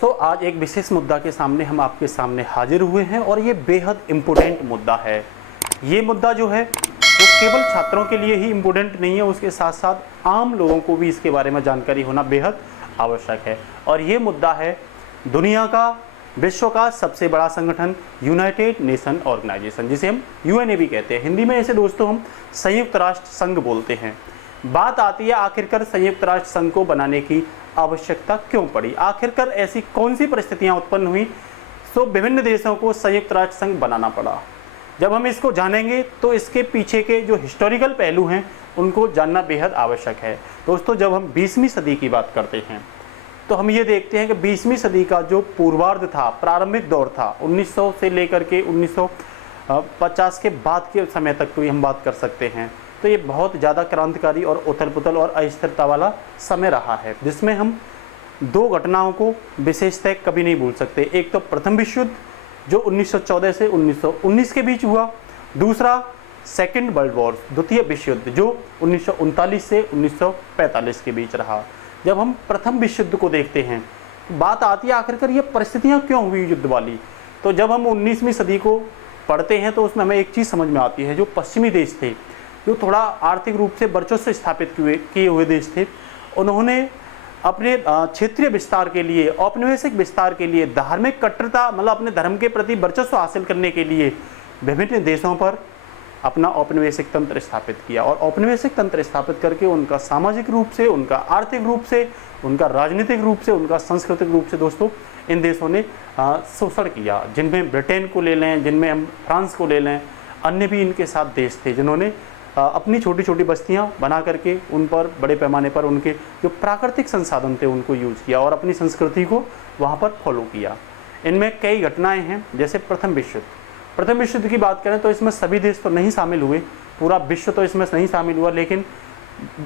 दोस्तों, आज एक विशेष मुद्दा के सामने हम आपके सामने हाजिर हुए हैं और ये बेहद इम्पोर्टेंट मुद्दा है। ये मुद्दा जो है वो केवल छात्रों के लिए ही इम्पोर्टेंट नहीं है, उसके साथ साथ आम लोगों को भी इसके बारे में जानकारी होना बेहद आवश्यक है। और ये मुद्दा है दुनिया का, विश्व का सबसे बड़ा संगठन यूनाइटेड नेशन ऑर्गेनाइजेशन, जिसे हम यूएनए भी कहते हैं। हिंदी में इसे दोस्तों हम संयुक्त राष्ट्र संघ बोलते हैं। बात आती है आखिरकार संयुक्त राष्ट्र संघ को बनाने की आवश्यकता क्यों पड़ी, आखिरकार ऐसी कौन सी परिस्थितियां उत्पन्न हुई तो विभिन्न देशों को संयुक्त राष्ट्र संघ बनाना पड़ा। जब हम इसको जानेंगे तो इसके पीछे के जो हिस्टोरिकल पहलू हैं उनको जानना बेहद आवश्यक है। दोस्तों, जब हम 20वीं सदी की बात करते हैं तो हम ये देखते हैं कि 20वीं सदी का जो पूर्वार्ध था, प्रारंभिक दौर था, 1900 से लेकर के 1950 के बाद के समय तक कोई हम बात कर सकते हैं, तो ये बहुत ज़्यादा क्रांतिकारी और उथल पुथल और अस्थिरता वाला समय रहा है, जिसमें हम दो घटनाओं को विशेषतः कभी नहीं भूल सकते। एक तो प्रथम विश्व युद्ध जो 1914 से 1919 के बीच हुआ, दूसरा सेकेंड वर्ल्ड वॉर, द्वितीय विश्व युद्ध जो 1939 से 1945 के बीच रहा। जब हम प्रथम विश्व युद्ध को देखते हैं, बात आती है आखिरकार ये परिस्थितियाँ क्यों हुई युद्ध वाली। तो जब हम 19वीं सदी को पढ़ते हैं तो उसमें हमें एक चीज़ समझ में आती है, जो पश्चिमी देश थे, जो थोड़ा आर्थिक रूप से वर्चस्व स्थापित किए हुए देश थे, उन्होंने अपने क्षेत्रीय विस्तार के लिए, औपनिवेशिक विस्तार के लिए, धार्मिक कट्टरता मतलब अपने धर्म के प्रति वर्चस्व हासिल करने के लिए विभिन्न देशों पर अपना औपनिवेशिक तंत्र स्थापित किया। और औपनिवेशिक तंत्र स्थापित करके उनका सामाजिक रूप से, उनका आर्थिक रूप से, उनका राजनीतिक रूप से, उनका सांस्कृतिक रूप से दोस्तों इन देशों ने शोषण किया। जिनमें ब्रिटेन को ले लें, जिनमें हम फ्रांस को ले लें, अन्य भी इनके साथ देश थे जिन्होंने अपनी छोटी छोटी बस्तियां बना करके उन पर बड़े पैमाने पर उनके जो प्राकृतिक संसाधन थे उनको यूज़ किया और अपनी संस्कृति को वहां पर फॉलो किया। इनमें कई घटनाएं हैं, जैसे प्रथम विश्व युद्ध। प्रथम विश्व युद्ध की बात करें तो इसमें सभी देश तो नहीं शामिल हुए, पूरा विश्व तो इसमें नहीं शामिल हुआ, लेकिन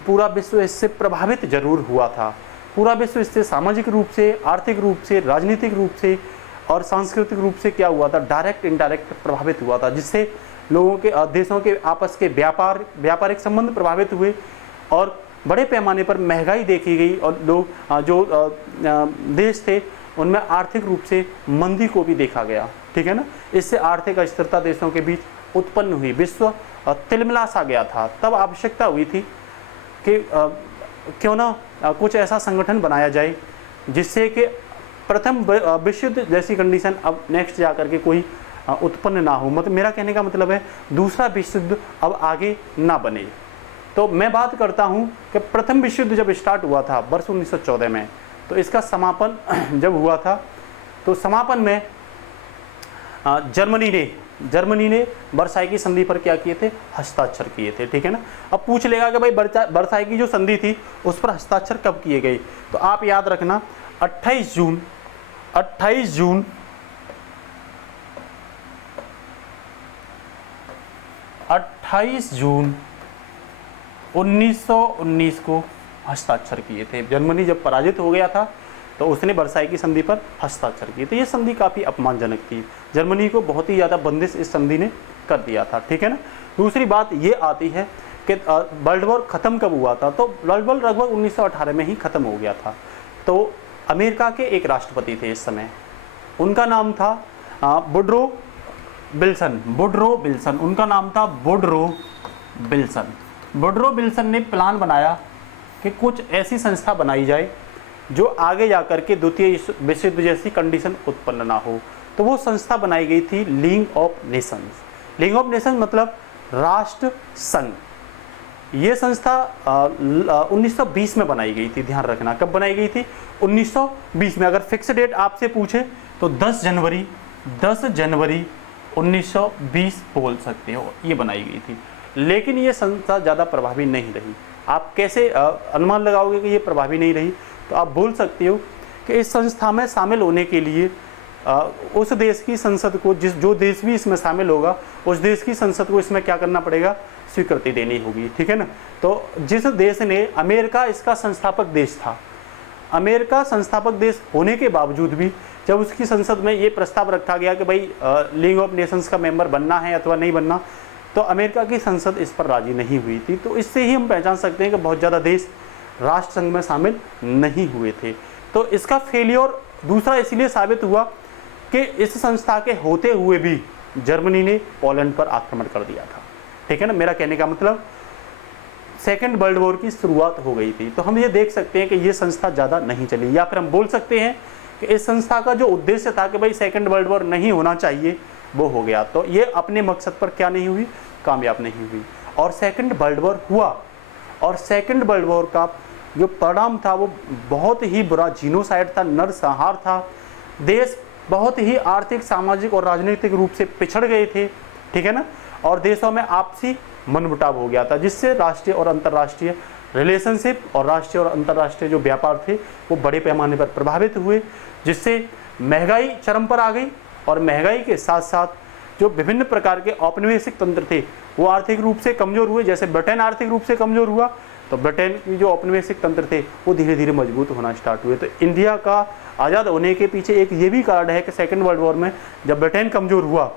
पूरा विश्व इससे प्रभावित जरूर हुआ था। पूरा विश्व इससे सामाजिक रूप से, आर्थिक रूप से, राजनीतिक रूप से और सांस्कृतिक रूप से क्या हुआ था, डायरेक्ट इनडायरेक्ट प्रभावित हुआ था, जिससे लोगों के, देशों के आपस के व्यापारिक संबंध प्रभावित हुए और बड़े पैमाने पर महंगाई देखी गई और लोग जो देश थे उनमें आर्थिक रूप से मंदी को भी देखा गया। ठीक है ना, इससे आर्थिक अस्थिरता देशों के बीच उत्पन्न हुई, विश्व तिलमिला सा गया था। तब आवश्यकता हुई थी कि क्यों ना कुछ ऐसा संगठन बनाया जाए जिससे कि प्रथम विश्व युद्ध जैसी कंडीशन अब नेक्स्ट जा करके कोई उत्पन्न ना हो। मतलब मेरा कहने का मतलब है दूसरा विश्व युद्ध अब आगे ना बने। तो मैं बात करता हूं कि प्रथम विश्व युद्ध जब स्टार्ट हुआ था वर्ष 1914 में, तो इसका समापन जब हुआ था तो समापन में जर्मनी ने वर्साई की संधि पर क्या किए थे, हस्ताक्षर किए थे। ठीक है ना, अब पूछ लेगा कि भाई वर्साई की जो संधि थी उस पर हस्ताक्षर कब किए गए, तो आप याद रखना 28 जून 1919 को हस्ताक्षर किए थे। जर्मनी जब पराजित हो गया था तो उसने वर्साई की संधि पर हस्ताक्षर किए थे। ये संधि काफ़ी अपमानजनक थी, जर्मनी को बहुत ही ज़्यादा बंदिश इस संधि ने कर दिया था। ठीक है ना, दूसरी बात ये आती है कि वर्ल्ड वॉर ख़त्म कब हुआ था, तो वर्ल्ड वॉर लगभग 1918 में ही ख़त्म हो गया था। तो अमेरिका के एक राष्ट्रपति थे इस समय, उनका नाम था वुडरो विल्सन, उनका नाम था वुडरो विल्सन ने प्लान बनाया कि कुछ ऐसी संस्था बनाई जाए जो आगे जाकर के द्वितीय विश्व युद्ध जैसी कंडीशन उत्पन्न ना हो। तो वो संस्था बनाई गई थी लीग ऑफ नेशंस मतलब राष्ट्र संघ। ये संस्था 1920 में बनाई गई थी। ध्यान रखना, कब बनाई गई थी, 1920 में। अगर फिक्स डेट आपसे पूछे तो 10 जनवरी 1920 बोल सकते हो, ये बनाई गई थी। लेकिन ये संस्था ज़्यादा प्रभावी नहीं रही। आप कैसे अनुमान लगाओगे कि ये प्रभावी नहीं रही, तो आप बोल सकते हो कि इस संस्था में शामिल होने के लिए उस देश की संसद को, जो देश भी इसमें शामिल होगा उस देश की संसद को इसमें क्या करना पड़ेगा, स्वीकृति देनी होगी। ठीक है ना, तो जिस देश ने, अमेरिका इसका संस्थापक देश था, अमेरिका संस्थापक देश होने के बावजूद भी जब उसकी संसद में ये प्रस्ताव रखा गया कि भाई लीग ऑफ नेशंस का मेंबर बनना है अथवा नहीं बनना, तो अमेरिका की संसद इस पर राजी नहीं हुई थी। तो इससे ही हम पहचान सकते हैं कि बहुत ज़्यादा देश राष्ट्र संघ में शामिल नहीं हुए थे। तो इसका फेलियर दूसरा इसलिए साबित हुआ कि इस संस्था के होते हुए भी जर्मनी ने पोलैंड पर आक्रमण कर दिया था। ठीक है ना, मेरा कहने का मतलब सेकेंड वर्ल्ड वॉर की शुरुआत हो गई थी। तो हम ये देख सकते हैं कि ये संस्था ज़्यादा नहीं चली, या फिर हम बोल सकते हैं कि इस संस्था का जो उद्देश्य था कि भाई सेकेंड वर्ल्ड वॉर नहीं होना चाहिए, वो हो गया। तो ये अपने मकसद पर क्या नहीं हुई, कामयाब नहीं हुई। और सेकेंड वर्ल्ड वॉर हुआ, और सेकेंड वर्ल्ड वॉर का जो परिणाम था वो बहुत ही बुरा जीनोसाइड था, नरसंहार था। देश बहुत ही आर्थिक, सामाजिक और राजनीतिक रूप से पिछड़ गए थे। ठीक है ना, और देशों में आपसी मनमुटाव हो गया था, जिससे राष्ट्रीय और अंतर्राष्ट्रीय रिलेशनशिप और राष्ट्रीय और अंतर्राष्ट्रीय जो व्यापार थे वो बड़े पैमाने पर प्रभावित हुए, जिससे महंगाई चरम पर आ गई। और महंगाई के साथ साथ जो विभिन्न प्रकार के औपनिवेशिक तंत्र थे वो आर्थिक रूप से कमज़ोर हुए। जैसे ब्रिटेन आर्थिक रूप से कमज़ोर हुआ, तो ब्रिटेन की जो औपनिवेशिक तंत्र थे वो धीरे धीरे मजबूत होना स्टार्ट हुए। तो इंडिया का आज़ाद होने के पीछे एक ये भी कारण है कि सेकेंड वर्ल्ड वॉर में जब ब्रिटेन कमज़ोर हुआ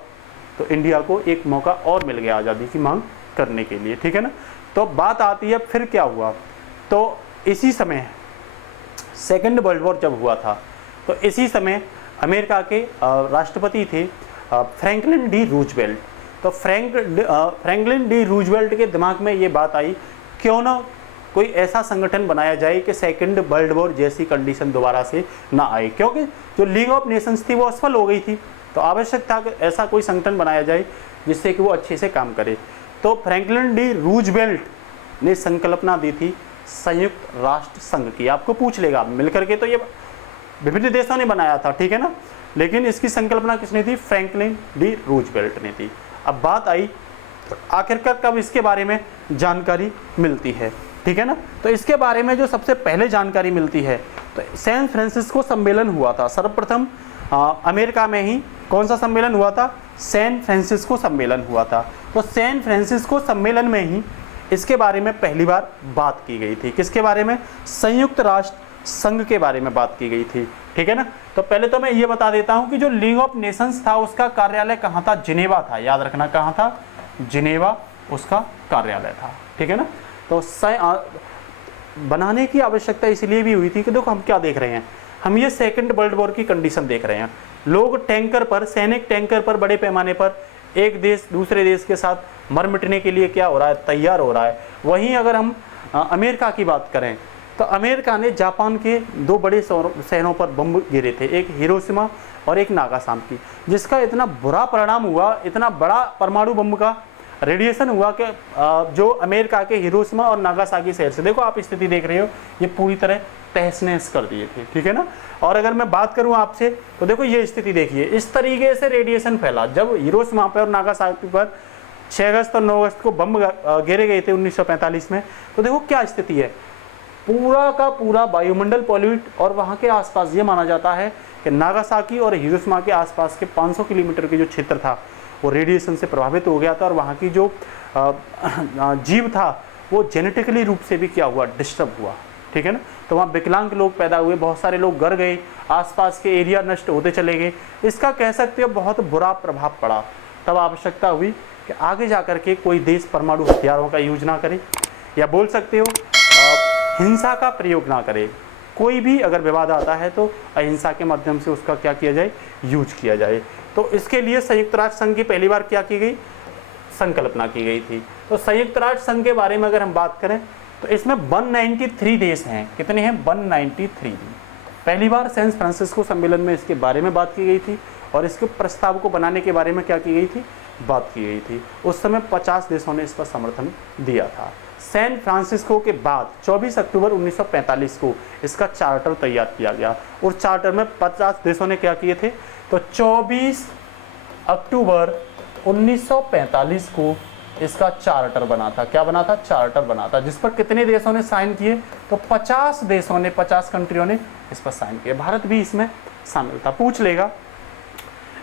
तो इंडिया को एक मौका और मिल गया आज़ादी की मांग करने के लिए। ठीक है ना, तो बात आती है फिर क्या हुआ। तो इसी समय सेकेंड वर्ल्ड वॉर जब हुआ था तो इसी समय अमेरिका के राष्ट्रपति थे फ्रैंकलिन डी रूजवेल्ट। तो फ्रैंकलिन डी रूजवेल्ट के दिमाग में ये बात आई, क्यों ना कोई ऐसा संगठन बनाया जाए कि सेकेंड वर्ल्ड वॉर जैसी कंडीशन दोबारा से ना आए, क्योंकि जो लीग ऑफ नेशंस थी वो असफल हो गई थी। तो आवश्यक था कि ऐसा कोई संगठन बनाया जाए जिससे कि वो अच्छे से काम करे। तो फ्रैंकलिन डी रूजवेल्ट ने संकल्पना दी थी संयुक्त राष्ट्र संघ की। आपको पूछ लेगा मिलकर के, तो ये विभिन्न देशों ने बनाया था, ठीक है ना, लेकिन इसकी संकल्पना किसने थी, फ्रैंकलिन डी रूजवेल्ट ने थी। अब बात आई आखिरकार कब इसके बारे में जानकारी मिलती है, ठीक है ना। तो इसके बारे में जो सबसे पहले जानकारी मिलती है तो सैन फ्रांसिस्को सम्मेलन हुआ था सर्वप्रथम अमेरिका में ही। कौन सा सम्मेलन हुआ था, सैन फ्रांसिस्को सम्मेलन हुआ था। तो सैन फ्रांसिस्को सम्मेलन में ही इसके बारे में पहली बार बात की गई थी। किसके बारे में, संयुक्त राष्ट्र संघ के बारे में बात की गई थी, ठीक है ना। तो पहले तो मैं ये बता देता हूं कि जो लीग ऑफ नेशंस था उसका कार्यालय कहाँ था, जिनेवा था। याद रखना कहाँ था, जिनेवा उसका कार्यालय था, ठीक है ना। तो बनाने की आवश्यकता इसलिए भी हुई थी कि देखो हम क्या देख रहे हैं, हम ये सेकेंड वर्ल्ड वॉर की कंडीशन देख रहे हैं। लोग टैंकर पर, सैनिक टैंकर पर बड़े पैमाने पर एक देश दूसरे देश के साथ मर मिटने के लिए क्या हो रहा है, तैयार हो रहा है। वहीं अगर हम अमेरिका की बात करें तो अमेरिका ने जापान के दो बड़े शहरों पर बम गिरे थे, एक हिरोशिमा और एक नागासाकी, जिसका इतना बुरा परिणाम हुआ, इतना बड़ा परमाणु बम का रेडिएशन हुआ कि जो अमेरिका के हिरोशिमा और नागासाकी शहर से, देखो आप स्थिति देख रहे हो, ये पूरी तरह तहस नहस कर दिए थे, ठीक है ना। और अगर मैं बात करूं आपसे तो देखो ये स्थिति देखिए, इस तरीके से रेडिएशन फैला। जब हिरोशिमा पर और नागासाकी पर 6 अगस्त और 9 अगस्त को बम गिरे गए थे 1945 में, तो देखो क्या स्थिति है, पूरा का पूरा वायुमंडल पॉल्यूट। और वहाँ के आसपास ये माना जाता है कि नागासाकी और हिरोशिमा के आसपास के 500 किलोमीटर के जो क्षेत्र था वो रेडिएशन से प्रभावित हो गया था। और वहाँ की जो जीव था वो जेनेटिकली रूप से भी क्या हुआ, डिस्टर्ब हुआ, ठीक है ना। तो वहाँ विकलांग लोग पैदा हुए, बहुत सारे लोग गर गए, आसपास के एरिया नष्ट होते चले गए। इसका कह सकते हो बहुत बुरा प्रभाव पड़ा। तब आवश्यकता हुई कि आगे जा कर के कोई देश परमाणु हथियारों का यूज ना करे, या बोल सकते हो हिंसा का प्रयोग ना करे। कोई भी अगर विवाद आता है तो अहिंसा के माध्यम से उसका क्या किया जाए, यूज किया जाए। तो इसके लिए संयुक्त राष्ट्र संघ की पहली बार क्या की गई, संकल्पना की गई थी। तो संयुक्त राष्ट्र संघ के बारे में अगर हम बात करें तो इसमें 193 देश हैं। कितने हैं, 193। पहली बार सैन फ्रांसिस्को सम्मेलन में इसके बारे में बात की गई थी और इसके प्रस्ताव को बनाने के बारे में क्या की गई थी, बात की गई थी। उस समय 50 देशों ने इस पर समर्थन दिया था। सैन फ्रांसिस्को के बाद 24 अक्टूबर 1945 को इसका चार्टर तैयार किया गया और चार्टर में 50 देशों ने क्या किए थे, तो 24 अक्टूबर 1945 को इसका चार्टर बना था। क्या बना था, चार्टर बना था, जिस पर कितने देशों ने साइन किए, तो 50 देशों ने, 50 कंट्रियों ने इस पर साइन किए। भारत भी इसमें शामिल था। पूछ लेगा,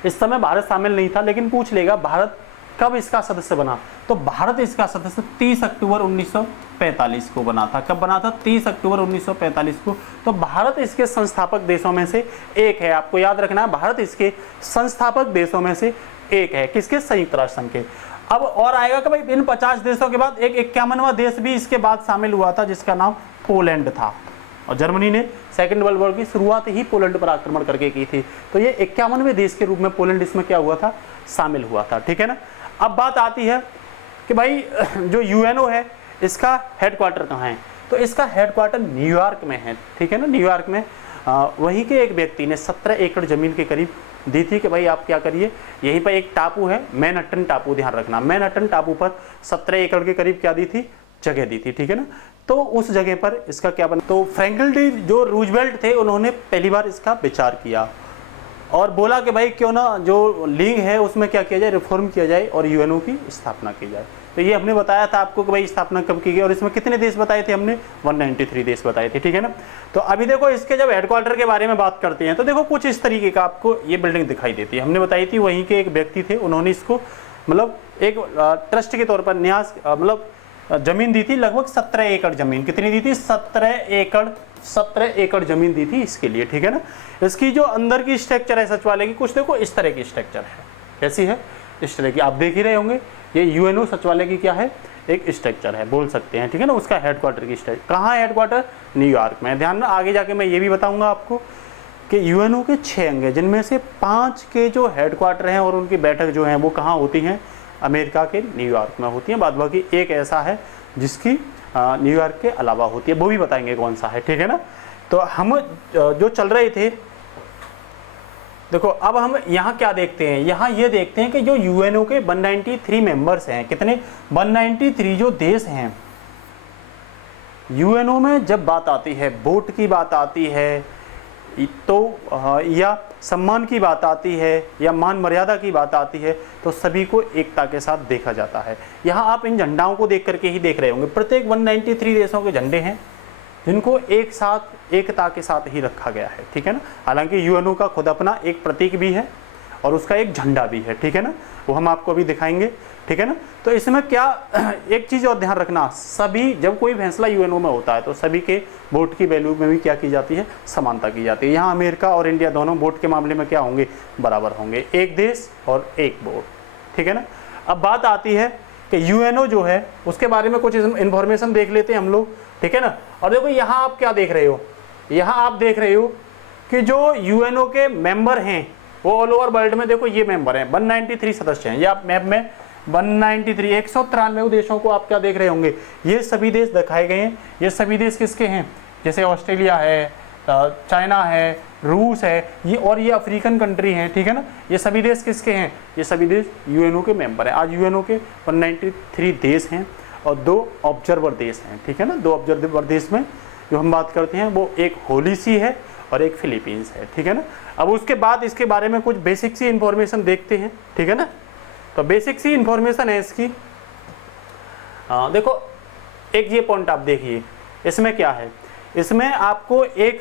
इस समय भारत शामिल नहीं था, लेकिन पूछ लेगा भारत कब इसका सदस्य बना, तो भारत इसका सदस्य 30 अक्टूबर 1945 को बना था। कब बना था, 30 अक्टूबर 1945 को। तो भारत इसके संस्थापक देशों में से एक है। आपको याद रखना है, भारत इसके संस्थापक देशों में से एक है। किसके, संयुक्त राष्ट्र संघ के। अब और आएगा कि भाई इन 50 देशों के बाद एक 51वां देश भी इसके बाद शामिल हुआ था, जिसका नाम पोलैंड था। और जर्मनी ने सेकेंड वर्ल्ड वॉर की शुरुआत ही पोलैंड पर आक्रमण करके की थी। तो ये 51वें देश के रूप में पोलैंड इसमें क्या हुआ था, शामिल हुआ था, ठीक है ना। अब बात आती है कि भाई जो यूएनओ है इसका हेडक्वार्टर कहाँ है, तो इसका हेडक्वार्टर न्यूयॉर्क में है, ठीक है ना। न्यूयॉर्क में वहीं के एक व्यक्ति ने 17 एकड़ ज़मीन के करीब दी थी कि भाई आप क्या करिए, यहीं पर एक टापू है मैनहट्टन टापू, ध्यान रखना मैनहट्टन टापू पर 17 एकड़ के करीब क्या दी थी, जगह दी थी, ठीक है ना। तो उस जगह पर इसका क्या बना, तो फ्रैंकलिन डी जो रूजवेल्ट थे उन्होंने पहली बार इसका विचार किया और बोला कि भाई क्यों ना जो लीग है उसमें क्या किया जाए, रिफॉर्म किया जाए और यूएनओ की स्थापना की जाए। तो ये हमने बताया था आपको कि भाई स्थापना कब की गई और इसमें कितने देश बताए थे हमने, 193 देश बताए थे, ठीक है ना। तो अभी देखो इसके जब हेडक्वार्टर के बारे में बात करते हैं तो देखो कुछ इस तरीके का आपको ये बिल्डिंग दिखाई देती है। हमने बताई थी वहीं के एक व्यक्ति थे, उन्होंने इसको मतलब एक ट्रस्ट के तौर पर न्यास मतलब जमीन दी थी, लगभग 17 एकड़ जमीन, कितनी दी थी, 17 एकड़ जमीन दी थी इसके लिए, ठीक है ना। इसकी जो अंदर की स्ट्रक्चर है सचिवालय की, कुछ देखो इस तरह की स्ट्रक्चर है, कैसी है, इस तरह की, आप देख ही रहे होंगे। ये यूएनओ सचिवालय की क्या है, एक स्ट्रक्चर है बोल सकते हैं, ठीक है ना। उसका हेडक्वार्टर की स्ट्रक्चर कहाँ है, हेडक्वार्टर न्यूयॉर्क में। ध्यान ना, आगे जाके मैं ये भी बताऊंगा आपको कि यूएनओ के 6 अंग हैं, जिनमें से 5 के जो हेडक्वार्टर हैं और उनकी बैठक जो है वो कहाँ होती हैं, अमेरिका के न्यूयॉर्क में होती है। बाद बाकी एक ऐसा है जिसकी न्यूयॉर्क के अलावा होती है, वो भी बताएंगे कौन सा है, ठीक है ना। तो हम जो चल रहे थे, देखो अब हम यहाँ क्या देखते हैं, यहाँ ये देखते हैं कि जो यूएनओ के 193 मेंबर्स हैं, कितने, 193 जो देश हैं यूएनओ में, जब बात आती है वोट की बात आती है तो या सम्मान की बात आती है या मान मर्यादा की बात आती है, तो सभी को एकता के साथ देखा जाता है। यहाँ आप इन झंडाओं को देख करके ही देख रहे होंगे, प्रत्येक 193 देशों के झंडे हैं जिनको एक साथ एकता के साथ ही रखा गया है, ठीक है ना। हालांकि यूएनओ का खुद अपना एक प्रतीक भी है और उसका एक झंडा भी है, ठीक है ना, वो हम आपको अभी दिखाएंगे, ठीक है ना। तो इसमें क्या एक चीज़ और ध्यान रखना, सभी जब कोई फैसला यूएनओ में होता है तो सभी के वोट की वैल्यू में भी क्या की जाती है, समानता की जाती है। यहाँ अमेरिका और इंडिया दोनों वोट के मामले में क्या होंगे, बराबर होंगे, एक देश और एक वोट, ठीक है ना। अब बात आती है कि यूएनओ जो है उसके बारे में कुछ इन्फॉर्मेशन देख लेते हैं हम लोग, ठीक है ना। और देखो यहाँ आप क्या देख रहे हो, यहाँ आप देख रहे हो कि जो यूएनओ के मेंबर हैं वो ऑल ओवर वर्ल्ड में, देखो ये मेंबर हैं, 193 सदस्य हैं, ये आप मैप में 193 193 देशों को आप क्या देख रहे होंगे, ये सभी देश दिखाए गए हैं। ये सभी देश किसके हैं, जैसे ऑस्ट्रेलिया है, चाइना है, रूस है, ये और ये अफ्रीकन कंट्री हैं, ठीक है ना। ये सभी देश किसके हैं, ये सभी देश यूएनओ के मेंबर हैं। आज यूएनओ के 193 देश हैं और 2 ऑब्जर्वर देश हैं, ठीक है ना। 2 ऑब्जर्वर देश में जो हम बात करते हैं वो एक होली सी है और एक फिलीपींस है, ठीक है ना। अब उसके बाद इसके बारे में कुछ बेसिक सी इन्फॉर्मेशन देखते हैं, ठीक है ना। तो बेसिक सी इन्फॉर्मेशन है इसकी, देखो एक ये पॉइंट आप देखिए, इसमें क्या है, इसमें आपको एक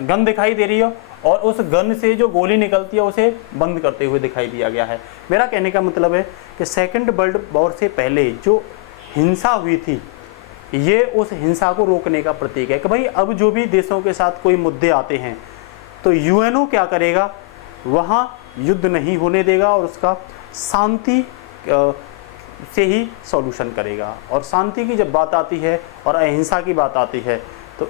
गन दिखाई दे रही है और उस गन से जो गोली निकलती है उसे बंद करते हुए दिखाई दिया गया है। मेरा कहने का मतलब है कि सेकेंड वर्ल्ड वॉर से पहले जो हिंसा हुई थी ये उस हिंसा को रोकने का प्रतीक है कि भाई अब जो भी देशों के साथ कोई मुद्दे आते हैं तो यूएनओ क्या करेगा, वहाँ युद्ध नहीं होने देगा और उसका शांति से ही सॉल्यूशन करेगा। और शांति की जब बात आती है और अहिंसा की बात आती है तो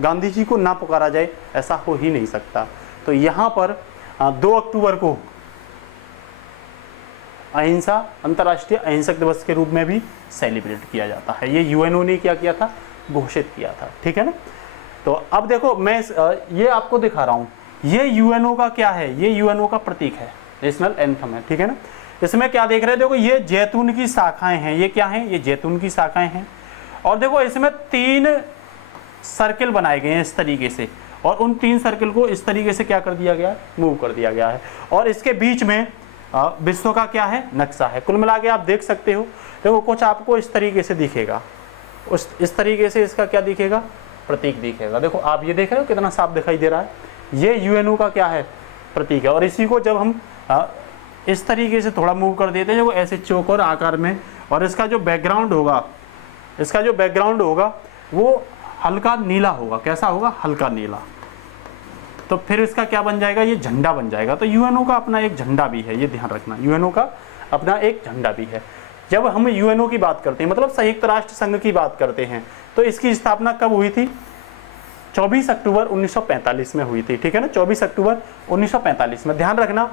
गांधी जी को ना पुकारा जाए ऐसा हो ही नहीं सकता। तो यहाँ पर 2 अक्टूबर को अहिंसा अंतर्राष्ट्रीय अहिंसक दिवस के रूप में भी सेलिब्रेट किया जाता है। ये यूएनओ ने क्या किया था, घोषित किया था, ठीक है ना। तो अब देखो मैं ये आपको दिखा रहा हूँ, ये यूएनओ का क्या है, ये यूएनओ का प्रतीक है, नेशनल एंथम है, ठीक है ना। इसमें क्या देख रहे हैं, देखो ये जैतून की शाखाएं हैं, ये क्या हैं, ये जैतून की शाखाएं हैं। और देखो इसमें 3 सर्किल बनाए गए हैं इस तरीके से और उन 3 सर्किल को इस तरीके से क्या कर दिया गया, मूव कर दिया गया है। और इसके बीच में विश्व का क्या है, नक्शा है। कुल मिला के आप देख सकते हो, देखो कुछ आपको इस तरीके से दिखेगा, इस तरीके से इसका क्या दिखेगा, प्रतीक दिखेगा। देखो आप ये देख रहे हो कितना साफ दिखाई दे रहा है, ये यूएनओ का क्या है, प्रतीक है। और इसी को जब हम इस तरीके से थोड़ा मूव कर देते हैं जो ऐसे चौकोर आकार में, और इसका जो बैकग्राउंड होगा, इसका जो बैकग्राउंड होगा वो हल्का नीला होगा। कैसा होगा, हल्का नीला। तो फिर इसका क्या बन जाएगा, ये झंडा बन जाएगा। तो यूएनओ का अपना एक झंडा भी है, ये ध्यान रखना, यूएनओ का अपना एक झंडा भी है। जब हम यूएनओ की बात करते हैं, मतलब संयुक्त राष्ट्र संघ की बात करते हैं, तो इसकी स्थापना कब हुई थी, 24 अक्टूबर 1945 में हुई थी, ठीक है ना, 24 अक्टूबर 1945 में। ध्यान रखना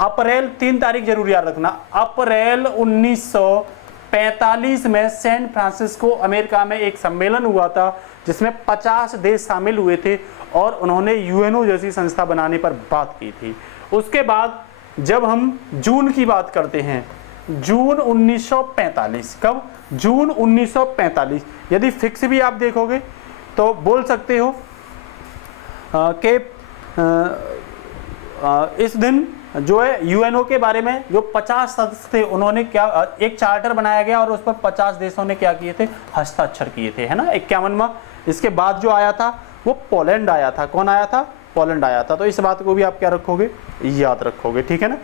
अप्रैल 3 तारीख जरूर याद रखना, अप्रैल 1945 में सैन फ्रांसिस्को अमेरिका में एक सम्मेलन हुआ था जिसमें 50 देश शामिल हुए थे और उन्होंने यूएनओ जैसी संस्था बनाने पर बात की थी। उसके बाद जब हम जून की बात करते हैं, जून 1945, कब? जून 1945। यदि फिक्स भी आप देखोगे तो बोल सकते हो कि इस दिन जो है यूएनओ के बारे में जो 50 सदस्य थे उन्होंने क्या एक चार्टर बनाया गया और उस पर 50 देशों ने क्या किए थे? हस्ताक्षर किए थे, है ना, 51वां। इसके बाद जो आया था वो पोलैंड आया था। कौन आया था? पोलैंड आया था। तो इस बात को भी आप क्या रखोगे? याद रखोगे, ठीक है ना।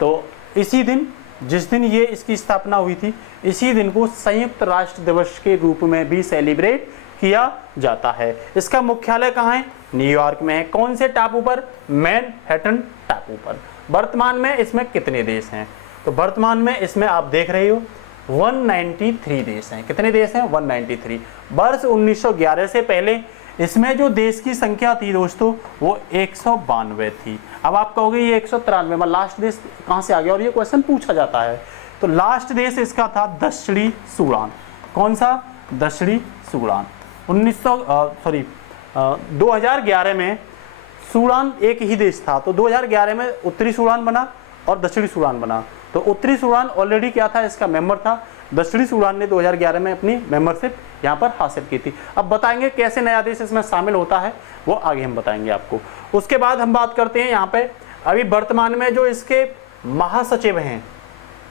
तो इसी दिन, जिस दिन ये इसकी स्थापना हुई थी, इसी दिन को संयुक्त राष्ट्र दिवस के रूप में भी सेलिब्रेट किया जाता है। इसका मुख्यालय कहाँ है? न्यूयॉर्क में है। कौन से टापू पर? मैनहट्टन टापू पर। वर्तमान में इसमें कितने देश हैं? तो वर्तमान में इसमें आप देख रहे हो 193 देश हैं। कितने देश हैं? 193। वर्ष 1911 से पहले इसमें जो देश की संख्या थी दोस्तों वो 192 थी। अब आप कहोगे ये 193 में लास्ट देश कहाँ से आ गया, और ये क्वेश्चन पूछा जाता है। तो लास्ट देश इसका था दक्षिणी सूडान। कौन सा? दक्षिणी सूडान। 2011 में सूडान एक ही देश था, तो 2011 में उत्तरी सूडान बना और दक्षिणी सूडान बना। तो उत्तरी सूडान ऑलरेडी क्या था? इसका मेंबर था। दक्षिणी सूडान ने 2011 में अपनी मेंबरशिप यहाँ पर हासिल की थी। अब बताएंगे कैसे नया देश इसमें शामिल होता है, वो आगे हम बताएंगे आपको। उसके बाद हम बात करते हैं यहाँ पे अभी वर्तमान में जो इसके महासचिव हैं,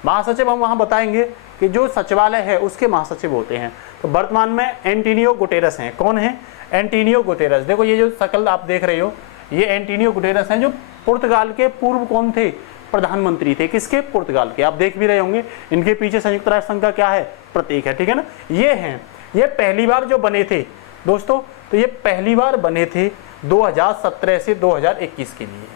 महासचिव हम वहाँ बताएंगे कि जो सचिवालय है उसके महासचिव होते हैं। तो वर्तमान में एंटोनियो गुटेरेस हैं। कौन है? Antonio Guterres. देखो ये जो शक्ल आप देख रहे हो ये एंटोनियो गुटेरेस हैं, जो पुर्तगाल के पूर्व कौन थे? प्रधानमंत्री थे। किसके? पुर्तगाल के। आप देख भी रहे होंगे इनके पीछे संयुक्त राष्ट्र संघ का क्या है? प्रतीक है, ठीक है ना। ये हैं, ये पहली बार जो बने थे दोस्तों, तो ये पहली बार बने थे 2017 से 2021 के लिए।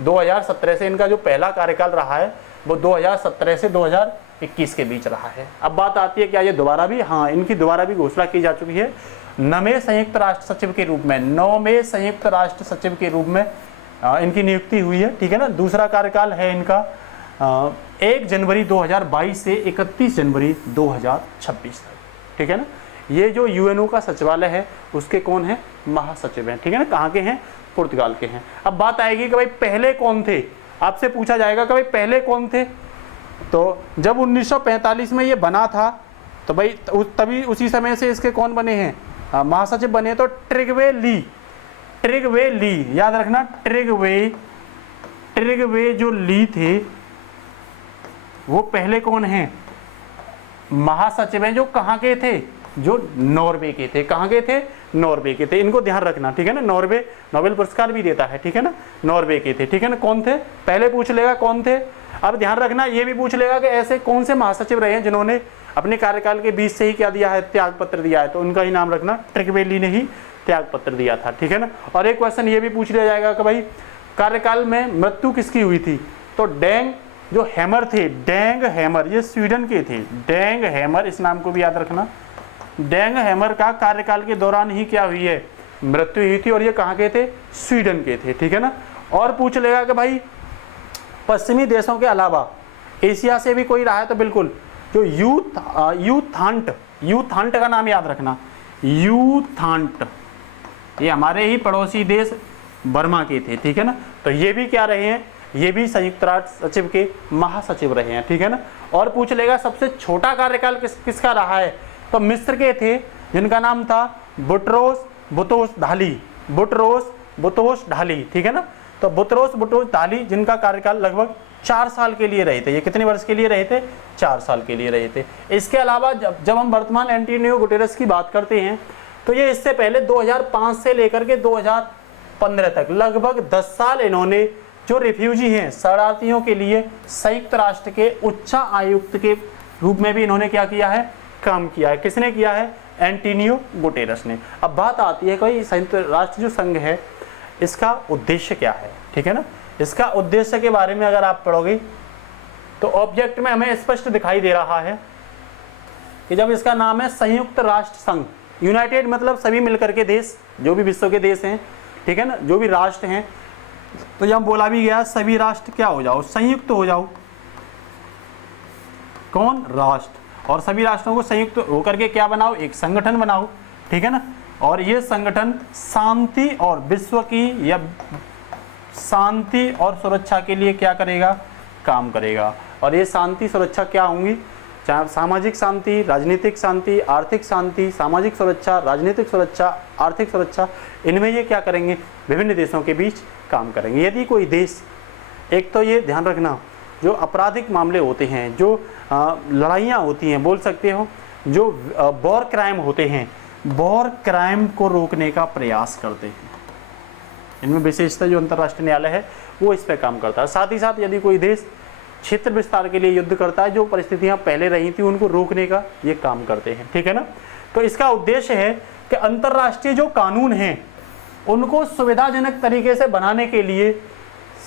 2017 से इनका जो पहला कार्यकाल रहा है वो 2017 से 2021 के बीच रहा है। अब बात आती है क्या ये दोबारा भी? हाँ, इनकी दोबारा भी घोषणा की जा चुकी है 9वें संयुक्त राष्ट्र सचिव के रूप में। 9वें संयुक्त राष्ट्र सचिव के रूप में इनकी नियुक्ति हुई है, ठीक है ना। दूसरा कार्यकाल है इनका 1 जनवरी 2022 से 31 जनवरी 2026 तक, ठीक है ना। ये जो यूएनओ का सचिवालय है उसके कौन है? महासचिव हैं, ठीक है ना। कहाँ के हैं? पुर्तगाल के हैं। अब बात आएगी कि भाई पहले कौन थे? आपसे पूछा जाएगा कि भाई पहले कौन थे। तो जब 1945 में ये बना था तो भाई तभी उसी समय से इसके कौन बने हैं? महासचिव बने। तो ट्रिगवे ली, ट्रिगवे ली याद रखना। ट्रिगवे जो ली थे वो पहले कौन हैं? महासचिव हैं, जो कहाँ के थे? जो नॉर्वे के थे। कहाँ के थे? नॉर्वे के थे। इनको ध्यान रखना, ठीक है ना। नॉर्वे नोबेल पुरस्कार भी देता है, ठीक है ना। नॉर्वे के थे, ठीक है ना। कौन थे? पहले पूछ लेगा कौन थे। अब ध्यान रखना ये भी पूछ लेगा कि ऐसे कौन से महासचिव रहे हैं जिन्होंने अपने कार्यकाल के बीच से ही क्या दिया है? त्याग पत्र दिया है। तो उनका ही नाम रखना, ट्रिगवे ली ने ही त्याग पत्र दिया था, ठीक है ना। और एक क्वेश्चन ये भी पूछ लिया जाएगा कि भाई कार्यकाल में मृत्यु किसकी हुई थी? तो डैंग जो हैमर थे, डैंग हैमर, ये स्वीडन के थे। डैंग हैमर, इस नाम को भी याद रखना। डैंग हैमर का कार्यकाल के दौरान ही क्या हुई है? मृत्यु हुई थी। और ये कहाँ के थे? स्वीडन के थे, ठीक है ना। और पूछ लेगा कि भाई पश्चिमी देशों के अलावा एशिया से भी कोई रहा है? तो बिल्कुल, जो यूथांट का नाम याद रखना। यूथांट ये हमारे ही पड़ोसी देश बर्मा के थे, ठीक है ना। तो ये भी क्या रहे हैं? ये भी संयुक्त राष्ट्र सचिव के महासचिव रहे हैं, ठीक है ना। और पूछ लेगा सबसे छोटा कार्यकाल किसका रहा है? तो मिस्र के थे जिनका नाम था बुटरोस बुतोस ढाली। बुटरोस बुतोस ढाली, ठीक है ना। तो बुतरोस बुतोस ढाली जिनका कार्यकाल लगभग 4 साल के लिए रहे थे। ये कितने वर्ष के लिए रहे थे? 4 साल के लिए रहे थे। इसके अलावा जब हम वर्तमान एंटोनियो गुटेरेस की बात करते हैं तो ये इससे पहले 2005 से लेकर के 2015 तक लगभग 10 साल इन्होंने जो रिफ्यूजी हैं, शरणार्थियों के लिए संयुक्त राष्ट्र के उच्च आयुक्त के रूप में भी इन्होंने क्या किया है? काम किया है। किसने किया है? एंटोनियो गुटेरेस ने। अब बात आती है कि संयुक्त राष्ट्र जो संघ है इसका उद्देश्य क्या है, ठीक है ना। इसका उद्देश्य के बारे में अगर आप पढ़ोगे तो ऑब्जेक्ट में हमें स्पष्ट दिखाई दे रहा है कि जब इसका नाम है संयुक्त राष्ट्र संघ, यूनाइटेड मतलब सभी मिलकर के देश, जो भी विश्व के देश हैं, ठीक है ना, जो भी राष्ट्र हैं। तो यहाँ बोला भी गया सभी राष्ट्र क्या हो जाओ, संयुक्त हो जाओ। कौन? राष्ट्र। और सभी राष्ट्रों को संयुक्त होकर के क्या बनाओ, एक संगठन बनाओ, ठीक है ना। और ये संगठन शांति और विश्व की या शांति और सुरक्षा के लिए क्या करेगा, काम करेगा। और ये शांति सुरक्षा क्या होंगी, चाहे सामाजिक शांति, राजनीतिक शांति, आर्थिक शांति, सामाजिक सुरक्षा, राजनीतिक सुरक्षा, आर्थिक सुरक्षा, इनमें ये क्या करेंगे, विभिन्न देशों के बीच काम करेंगे। यदि कोई देश, एक तो ये ध्यान रखना, जो आपराधिक मामले होते हैं, जो लड़ाइयाँ होती हैं, बोल सकते हो जो वॉर क्राइम होते हैं, वॉर क्राइम को रोकने का प्रयास करते हैं। इनमें विशेषतः जो अंतर्राष्ट्रीय न्यायालय है वो इस पर काम करता है। साथ ही साथ यदि कोई देश क्षेत्र विस्तार के लिए युद्ध करता है, जो परिस्थितियां पहले रही थी उनको रोकने का ये काम करते हैं, ठीक है ना। तो इसका उद्देश्य है कि अंतर्राष्ट्रीय जो कानून हैं उनको सुविधाजनक तरीके से बनाने के लिए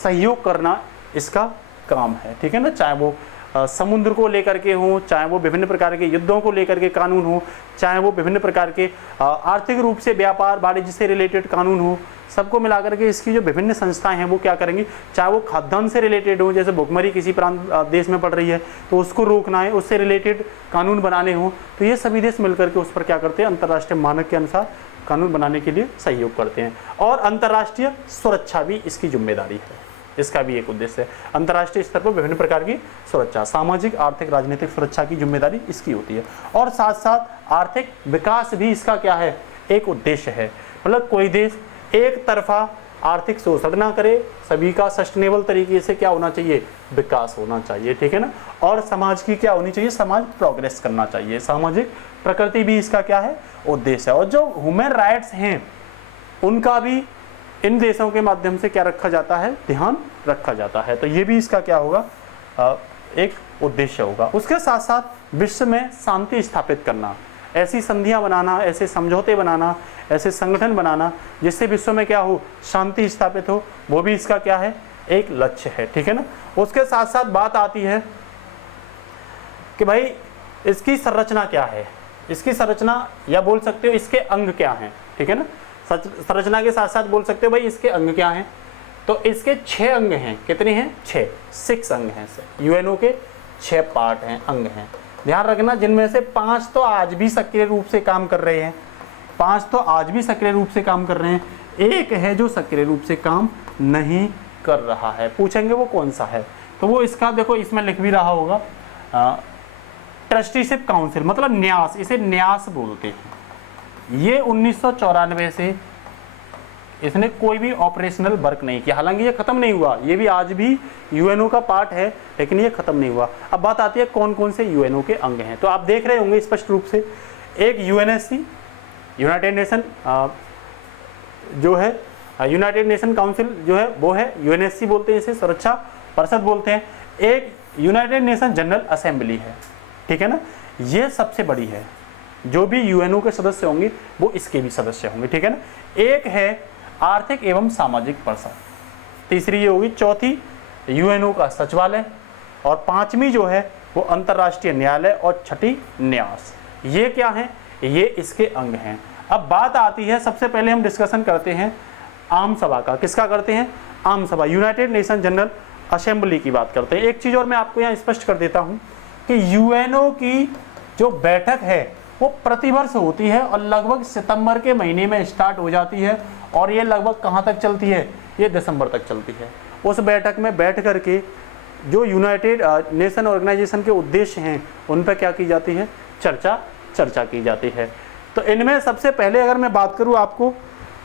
सहयोग करना इसका काम है, ठीक है ना। चाहे वो समुद्र को लेकर के हो, चाहे वो विभिन्न प्रकार के युद्धों को लेकर के कानून हो, चाहे वो विभिन्न प्रकार के आर्थिक रूप से व्यापार वाणिज्य से रिलेटेड कानून हो, सबको मिलाकर के इसकी जो विभिन्न संस्थाएं हैं वो क्या करेंगी, चाहे वो खाद्यान्न से रिलेटेड हो, जैसे भुखमरी किसी प्रांत देश में पड़ रही है तो उसको रोकना है, उससे रिलेटेड कानून बनाने हो, तो ये सभी देश मिलकर के उस पर क्या करते हैं, अंतर्राष्ट्रीय मानक के अनुसार कानून बनाने के लिए सहयोग करते हैं। और अंतर्राष्ट्रीय सुरक्षा भी इसकी जिम्मेदारी है, इसका भी एक उद्देश्य है। अंतर्राष्ट्रीय स्तर पर विभिन्न प्रकार की सुरक्षा, सामाजिक, आर्थिक, राजनीतिक सुरक्षा की जिम्मेदारी इसकी होती है। और साथ साथ आर्थिक विकास भी इसका क्या है, एक उद्देश्य है। मतलब कोई देश एक तरफा आर्थिक शोषण ना करे, सभी का सस्टेनेबल तरीके से क्या होना चाहिए, विकास होना चाहिए, ठीक है ना। और समाज की क्या होनी चाहिए, समाज प्रोग्रेस करना चाहिए, सामाजिक प्रकृति भी इसका क्या है, उद्देश्य है। और जो ह्यूमन राइट्स हैं उनका भी इन देशों के माध्यम से क्या रखा जाता है, ध्यान रखा जाता है। तो ये भी इसका क्या होगा, एक उद्देश्य होगा। उसके साथ साथ विश्व में शांति स्थापित करना, ऐसी संधियां बनाना, ऐसे समझौते बनाना, ऐसे संगठन बनाना जिससे विश्व में क्या हो, शांति स्थापित हो, वो भी इसका क्या है, एक लक्ष्य है, ठीक है ना। उसके साथ साथ बात आती है कि भाई इसकी संरचना क्या है, इसकी संरचना या बोल सकते हो इसके अंग क्या हैं, ठीक है ना। संरचना के साथ साथ बोल सकते हो भाई इसके अंग क्या हैं। तो इसके 6 अंग हैं, कितने हैं, 6 अंग हैं। यूएनओ के 6 पार्ट हैं, अंग हैं। ध्यान रखना, जिनमें से 5 तो आज भी सक्रिय रूप से काम कर रहे हैं, 5 तो आज भी सक्रिय रूप से काम कर रहे हैं, एक है जो सक्रिय रूप से काम नहीं कर रहा है। पूछेंगे वो कौन सा है, तो वो इसका देखो इसमें लिख भी रहा होगा, ट्रस्टीशिप काउंसिल, मतलब न्यास, इसे न्यास बोलते हैं। ये 1994 से इसने कोई भी ऑपरेशनल वर्क नहीं किया, हालांकि ये खत्म नहीं हुआ, ये भी आज भी यूएनओ का पार्ट है, लेकिन ये खत्म नहीं हुआ। अब बात आती है कौन कौन से यूएनओ के अंग हैं। तो आप देख रहे होंगे स्पष्ट रूप से, एक यूएनएससी, यूनाइटेड नेशन जो है, यूनाइटेड नेशन काउंसिल जो है वो है यूएनएससी बोलते हैं, इसे सुरक्षा परिषद बोलते हैं। एक यूनाइटेड नेशन जनरल असेंबली है, ठीक है ना, ये सबसे बड़ी है। जो भी यूएनओ के सदस्य होंगे वो इसके भी सदस्य होंगे, ठीक है ना। एक है आर्थिक एवं सामाजिक परिषद, तीसरी ये होगी, चौथी यूएनओ का सचिवालय, और 5वीं जो है वो अंतर्राष्ट्रीय न्यायालय, और 6ठी न्यास। ये क्या है, ये इसके अंग हैं। अब बात आती है, सबसे पहले हम डिस्कशन करते हैं आम सभा का। किसका करते हैं, आम सभा, यूनाइटेड नेशन जनरल असेंबली की बात करते हैं। एक चीज़ और मैं आपको यहाँ स्पष्ट कर देता हूँ कि यूएनओ की जो बैठक है वो प्रतिवर्ष होती है और लगभग सितंबर के महीने में स्टार्ट हो जाती है, और ये लगभग कहाँ तक चलती है, ये दिसंबर तक चलती है। उस बैठक में बैठ करके जो यूनाइटेड नेशन ऑर्गेनाइजेशन के उद्देश्य हैं उन पर क्या की जाती है, चर्चा की जाती है। तो इनमें सबसे पहले अगर मैं बात करूँ आपको,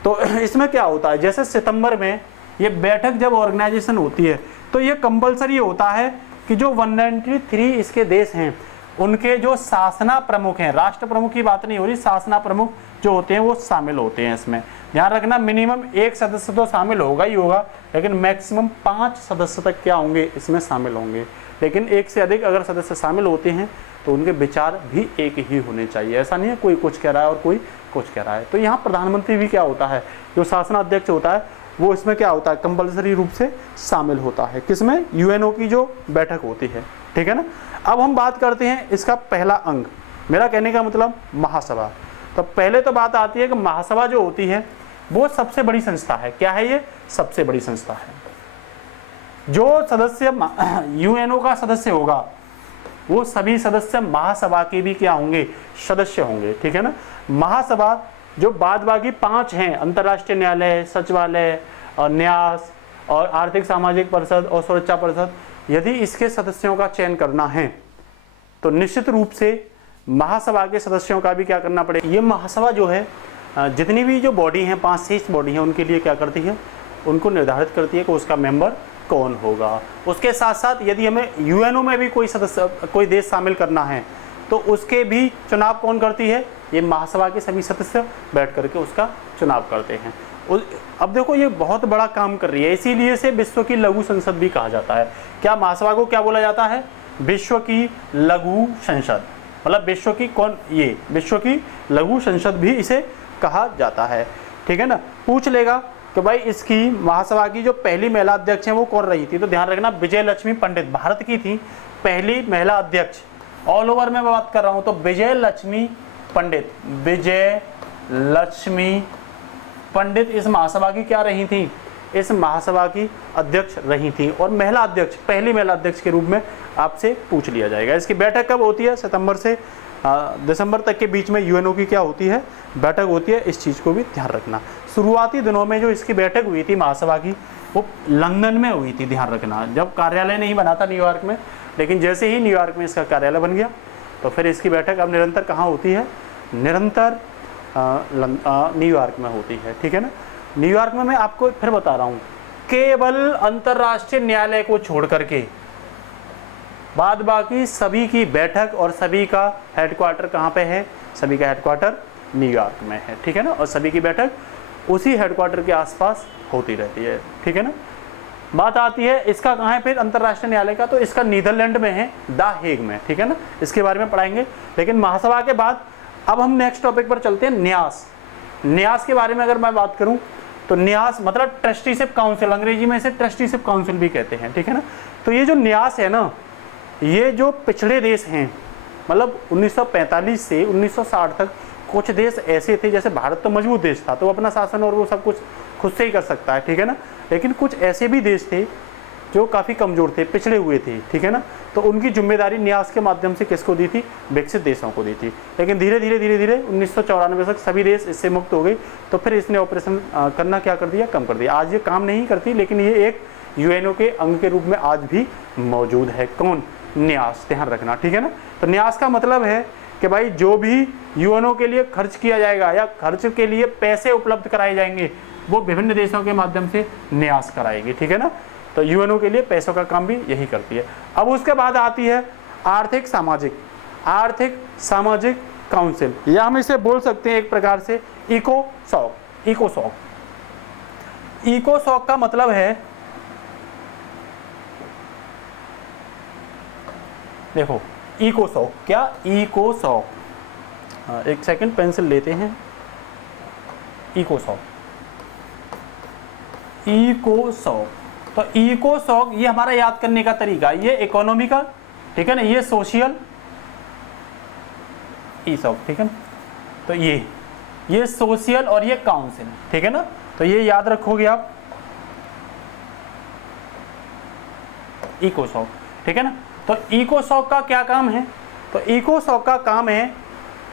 तो इसमें क्या होता है, जैसे सितंबर में ये बैठक जब ऑर्गेनाइजेशन होती है तो ये कंपलसरी होता है कि जो 193 इसके देश हैं उनके जो शासना प्रमुख हैं, राष्ट्र प्रमुख की बात नहीं हो रही, शासना प्रमुख जो होते हैं वो शामिल होते हैं इसमें। ध्यान रखना, मिनिमम 1 सदस्य तो शामिल होगा ही होगा, लेकिन मैक्सिमम 5 सदस्य तक क्या होंगे, इसमें शामिल होंगे। लेकिन 1 से अधिक अगर सदस्य शामिल होते हैं तो उनके विचार भी एक ही होने चाहिए। ऐसा नहीं है कोई कुछ कह रहा है और कोई कुछ कह रहा है। तो यहाँ प्रधानमंत्री भी क्या होता है, जो शासन अध्यक्ष होता है वो इसमें क्या होता है, कंपल्सरी रूप से शामिल होता है। किसमें, यूएनओ की जो बैठक होती है, ठीक है ना। अब हम बात करते हैं इसका पहला अंग, मेरा कहने का मतलब महासभा। तो पहले तो बात आती है कि महासभा जो होती है वो सबसे बड़ी संस्था है। क्या है ये? सबसे बड़ी संस्था है। जो सदस्य यूएनओ का सदस्य होगा वो सभी सदस्य महासभा के भी क्या होंगे? सदस्य होंगे। ठीक है ना। महासभा जो बाद बाकी 5 हैं, अंतर्राष्ट्रीय न्यायालय, सचिवालय और न्यास और आर्थिक सामाजिक परिषद और सुरक्षा परिषद, यदि इसके सदस्यों का चयन करना है तो निश्चित रूप से महासभा के सदस्यों का भी क्या करना पड़ेगा। ये महासभा जो है जितनी भी जो बॉडी हैं, 5 से 6 बॉडी हैं, उनके लिए क्या करती है? उनको निर्धारित करती है कि उसका मेंबर कौन होगा। उसके साथ साथ यदि हमें यूएनओ में भी कोई देश शामिल करना है तो उसके भी चुनाव कौन करती है? ये महासभा के सभी सदस्य बैठ करके उसका चुनाव करते हैं। अब देखो ये बहुत बड़ा काम कर रही है, इसीलिए इसे विश्व की लघु संसद भी कहा जाता है। क्या महासभा को क्या बोला जाता है? विश्व की लघु संसद। मतलब विश्व की विश्व की लघु संसद भी इसे कहा जाता है। ठीक है ना। पूछ लेगा कि भाई इसकी महासभा की जो पहली महिला अध्यक्ष हैं वो कौन रही थी? तो ध्यान रखना, विजय लक्ष्मी पंडित भारत की थी पहली महिला अध्यक्ष। ऑल ओवर में बात कर रहा हूं तो विजय लक्ष्मी पंडित इस महासभा की क्या रही थी? इस महासभा की अध्यक्ष रही थी। और महिला अध्यक्ष, पहली महिला अध्यक्ष के रूप में आपसे पूछ लिया जाएगा। इसकी बैठक कब होती है? सितंबर से दिसंबर तक के बीच में यूएनओ की क्या होती है? बैठक होती है। इस चीज़ को भी ध्यान रखना। शुरुआती दिनों में जो इसकी बैठक हुई थी महासभा की, वो लंदन में हुई थी। ध्यान रखना, जब कार्यालय नहीं बना था न्यूयॉर्क में, लेकिन जैसे ही न्यूयॉर्क में इसका कार्यालय बन गया तो फिर इसकी बैठक अब निरंतर कहाँ होती है? निरंतर न्यूयॉर्क में होती है। ठीक है ना। न्यूयॉर्क में मैं आपको फिर बता रहा हूँ, केवल अंतर्राष्ट्रीय न्यायालय को छोड़ करके बाद बाकी सभी की बैठक और सभी का हेडक्वार्टर कहाँ पे है? सभी का हेडक्वार्टर न्यूयॉर्क में है। ठीक है ना। और सभी की बैठक उसी हेडक्वार्टर के आसपास होती रहती है। ठीक है ना। बात आती है इसका कहाँ है फिर अंतर्राष्ट्रीय न्यायालय का? तो इसका नीदरलैंड में है, द हेग में। ठीक है ना। इसके बारे में पढ़ाएंगे। लेकिन महासभा के बाद अब हम नेक्स्ट टॉपिक पर चलते हैं, न्यास। न्यास के बारे में अगर मैं बात करूं तो न्यास मतलब ट्रस्टीशिप काउंसिल, अंग्रेजी में इसे ट्रस्टीशिप काउंसिल भी कहते हैं। ठीक है ना। तो ये जो न्यास है ना, ये जो पिछड़े देश हैं, मतलब 1945 से 1960 तक कुछ देश ऐसे थे, जैसे भारत तो मजबूत देश था तो अपना शासन और वो सब कुछ खुद से ही कर सकता है। ठीक है ना। लेकिन कुछ ऐसे भी देश थे जो काफ़ी कमज़ोर थे, पिछड़े हुए थे। ठीक है ना। तो उनकी जिम्मेदारी न्यास के माध्यम से किसको दी थी? विकसित देशों को दी थी। लेकिन धीरे धीरे 1994 तक सभी देश इससे मुक्त हो गए। तो फिर इसने ऑपरेशन करना क्या कर दिया? कम कर दिया। आज ये काम नहीं करती, लेकिन ये एक यूएनओ के अंग के रूप में आज भी मौजूद है। कौन? न्यास। ध्यान रखना। ठीक है ना। तो न्यास का मतलब है कि भाई जो भी यूएनओ के लिए खर्च किया जाएगा या खर्च के लिए पैसे उपलब्ध कराए जाएंगे वो विभिन्न देशों के माध्यम से न्यास कराएगी। ठीक है ना। तो यूएनओ के लिए पैसों का काम भी यही करती है। अब उसके बाद आती है आर्थिक सामाजिक काउंसिल, या हम इसे बोल सकते हैं एक प्रकार से इकोसॉक का मतलब है, देखो इकोसॉक क्या? इकोसॉक, एक सेकंड पेंसिल लेते हैं। इकोसॉक तो इकोसॉक ये हमारा याद करने का तरीका, ये इकोनॉमिकल, ठीक है ना, ये सोशल ईसॉक। ठीक है ना। तो ये सोशल और ये काउंसिल। ठीक है ना। तो ये याद रखोगे आप, इकोसॉक। ठीक है ना। तो इकोसॉक का क्या काम है? तो इकोसॉक का काम है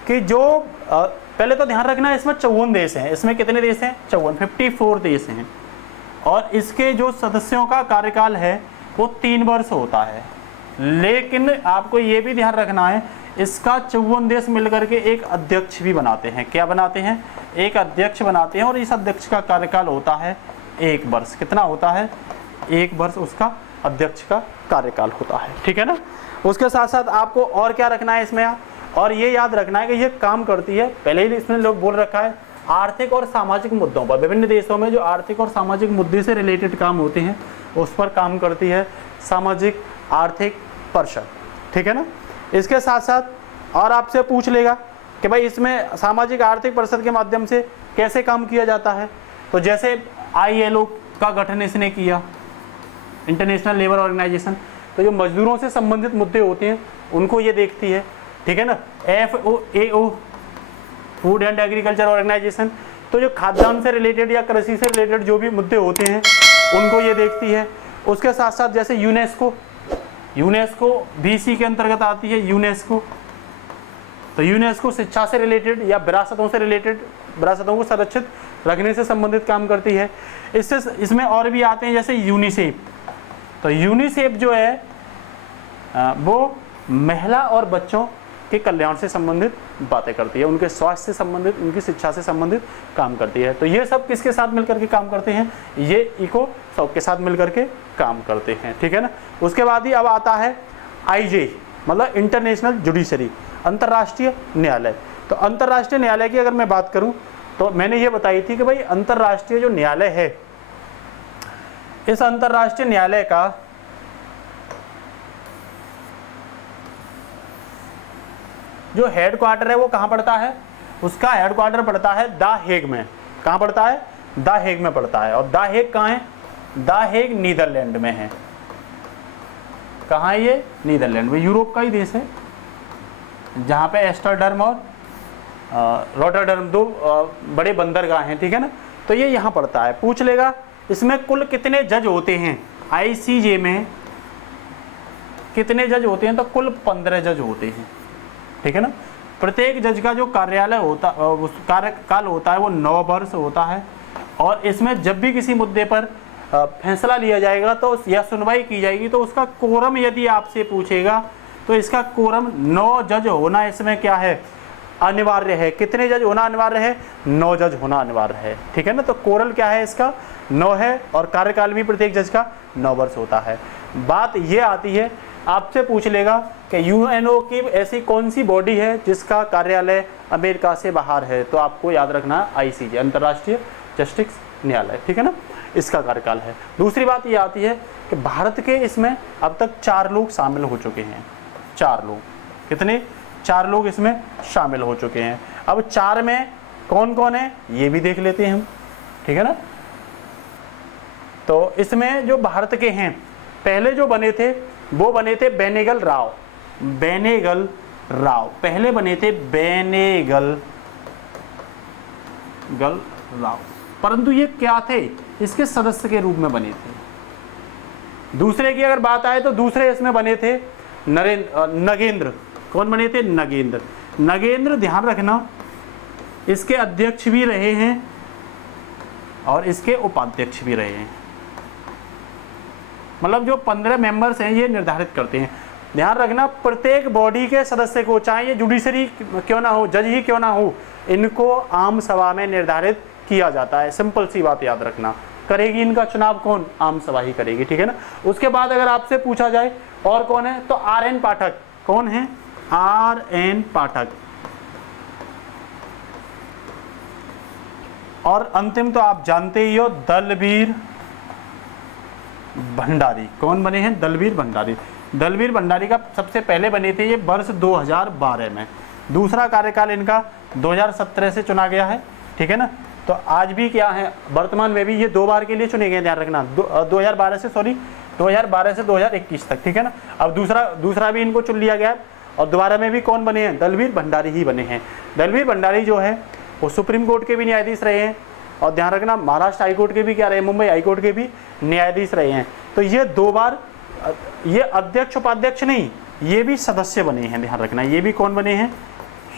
कि जो पहले तो ध्यान रखना है, इसमें 54 देश हैं। इसमें कितने देश हैं? 54 देश हैं। और इसके जो सदस्यों का कार्यकाल है वो 3 वर्ष होता है। लेकिन आपको ये भी ध्यान रखना है, इसका 54 देश मिलकर के एक अध्यक्ष भी बनाते हैं। क्या बनाते हैं? एक अध्यक्ष बनाते हैं। और इस अध्यक्ष का कार्यकाल होता है 1 वर्ष। कितना होता है? 1 वर्ष उसका अध्यक्ष का कार्यकाल होता है। ठीक है ना। उसके साथ साथ आपको और क्या रखना है इसमें, और ये याद रखना है कि ये काम करती है, पहले ही इसमें लोग बोल रखा है, आर्थिक और सामाजिक मुद्दों पर। विभिन्न देशों में जो आर्थिक और सामाजिक मुद्दे से रिलेटेड काम होते हैं उस पर काम करती है सामाजिक आर्थिक परिषद। ठीक है ना। इसके साथ साथ और आपसे पूछ लेगा कि भाई इसमें सामाजिक आर्थिक परिषद के माध्यम से कैसे काम किया जाता है। तो जैसे ILO का गठन इसने किया, इंटरनेशनल लेबर ऑर्गेनाइजेशन, तो जो मजदूरों से संबंधित मुद्दे होते हैं उनको ये देखती है। ठीक है ना। फूड एंड एग्रीकल्चर ऑर्गेनाइजेशन, तो जो खाद्यान्न से रिलेटेड या कृषि से रिलेटेड जो भी मुद्दे होते हैं उनको ये देखती है। उसके साथ साथ जैसे यूनेस्को, यूनेस्को भी इसी के अंतर्गत आती है। यूनेस्को, तो यूनेस्को शिक्षा से रिलेटेड या विरासतों से रिलेटेड, विरासतों को संरक्षित रखने से संबंधित काम करती है। इसमें और भी आते हैं जैसे यूनिसेफ, तो यूनिसेफ जो है वो महिला और बच्चों के कल्याण से संबंधित बातें करती है, उनके स्वास्थ्य से संबंधित, उनकी शिक्षा से संबंधित काम करती है। तो ये सब किसके साथ मिलकर के काम करते हैं, ये इको सब के साथ मिलकर के काम करते हैं, ठीक है ना। उसके बाद ही अब आता है IJ, मतलब इंटरनेशनल जुडिशरी, अंतर्राष्ट्रीय न्यायालय। तो अंतर्राष्ट्रीय न्यायालय की अगर मैं बात करूं तो मैंने ये बताई थी कि भाई अंतर्राष्ट्रीय जो न्यायालय है, इस अंतर्राष्ट्रीय न्यायालय का जो हेडक्वार्टर है वो कहाँ पड़ता है, उसका हेडक्वार्टर पड़ता है द हेग में। कहाँ पड़ता है, द हेग में पड़ता है। और द हेग कहाँ है, द हेग नीदरलैंड में है। कहाँ है ये, नीदरलैंड में, यूरोप का ही देश है, जहाँ पे एम्स्टर्डम और रॉटरडम दो बड़े बंदरगाह हैं, ठीक है ना। तो ये यहाँ पड़ता है। पूछ लेगा इसमें कुल कितने जज होते हैं, ICJ में कितने जज होते हैं, तो कुल 15 जज होते हैं, ठीक है ना। प्रत्येक जज का जो कार्यालय होता, कार्यकाल होता है वो 9 वर्ष होता है। और इसमें जब भी किसी मुद्दे पर फैसला लिया जाएगा तो या सुनवाई की जाएगी तो उसका कोरम यदि आपसे पूछेगा तो इसका कोरम 9 जज होना इसमें क्या है, अनिवार्य है। कितने जज होना अनिवार्य है, 9 जज होना अनिवार्य है, ठीक है ना। तो कोरल क्या है इसका, 9 है। और कार्यकाल भी प्रत्येक जज का 9 वर्ष होता है। बात ये आती है, आपसे पूछ लेगा कि UNO की ऐसी कौन सी बॉडी है जिसका कार्यालय अमेरिका से बाहर है, तो आपको याद रखना ICJ, अंतर्राष्ट्रीय जस्टिस न्यायालय, ठीक है ना, इसका कार्यकाल है। दूसरी बात ये आती है कि भारत के इसमें अब तक 4 लोग शामिल हो चुके हैं। 4 लोग, कितने, 4 लोग इसमें शामिल हो चुके हैं। अब 4 में कौन कौन है ये भी देख लेते हैं हम, ठीक है ना। तो इसमें जो भारत के हैं, पहले जो बने थे वो बने थे बेनेगल राव, बेनेगल राव पहले बने थे, बेनेगल राव, परंतु ये क्या थे, इसके सदस्य के रूप में बने थे। दूसरे की अगर बात आए तो दूसरे इसमें बने थे नगेंद्र। कौन बने थे, नगेंद्र। नगेंद्र ध्यान रखना इसके अध्यक्ष भी रहे हैं और इसके उपाध्यक्ष भी रहे हैं। मतलब जो 15 मेंबर्स हैं ये निर्धारित करते हैं। ध्यान रखना प्रत्येक बॉडी के सदस्य को, चाहे ये जुडिशरी क्यों ना हो, जज ही क्यों ना हो, इनको आम सभा में निर्धारित किया जाता है। सिंपल सी बात याद रखना। करेगी इनका चुनाव कौन, आम सभा ही करेगी, ठीक है ना। उसके बाद अगर आपसे पूछा जाए और कौन है, तो RN पाठक। कौन है, RN पाठक। और अंतिम तो आप जानते ही हो, दलबीर भंडारी। कौन बने हैं, दलबीर भंडारी। दलबीर भंडारी का सबसे पहले बने थे ये वर्ष 2012 में। दूसरा कार्यकाल इनका 2017 से चुना गया है, ठीक है ना। तो आज भी क्या है, वर्तमान में भी ये 2 बार के लिए चुने गए, ध्यान रखना। 2012 से 2021 तक, ठीक है ना। अब दूसरा भी इनको चुन लिया गया और दोबारा में भी कौन बने हैं, दलबीर भंडारी ही बने हैं। दलबीर भंडारी जो है वो सुप्रीम कोर्ट के भी न्यायाधीश रहे हैं और ध्यान रखना महाराष्ट्र हाईकोर्ट के भी क्या रहे, मुंबई हाईकोर्ट के भी न्यायाधीश रहे हैं। तो ये 2 बार, ये अध्यक्ष उपाध्यक्ष नहीं, ये भी सदस्य बने हैं। ध्यान रखना ये भी कौन बने हैं,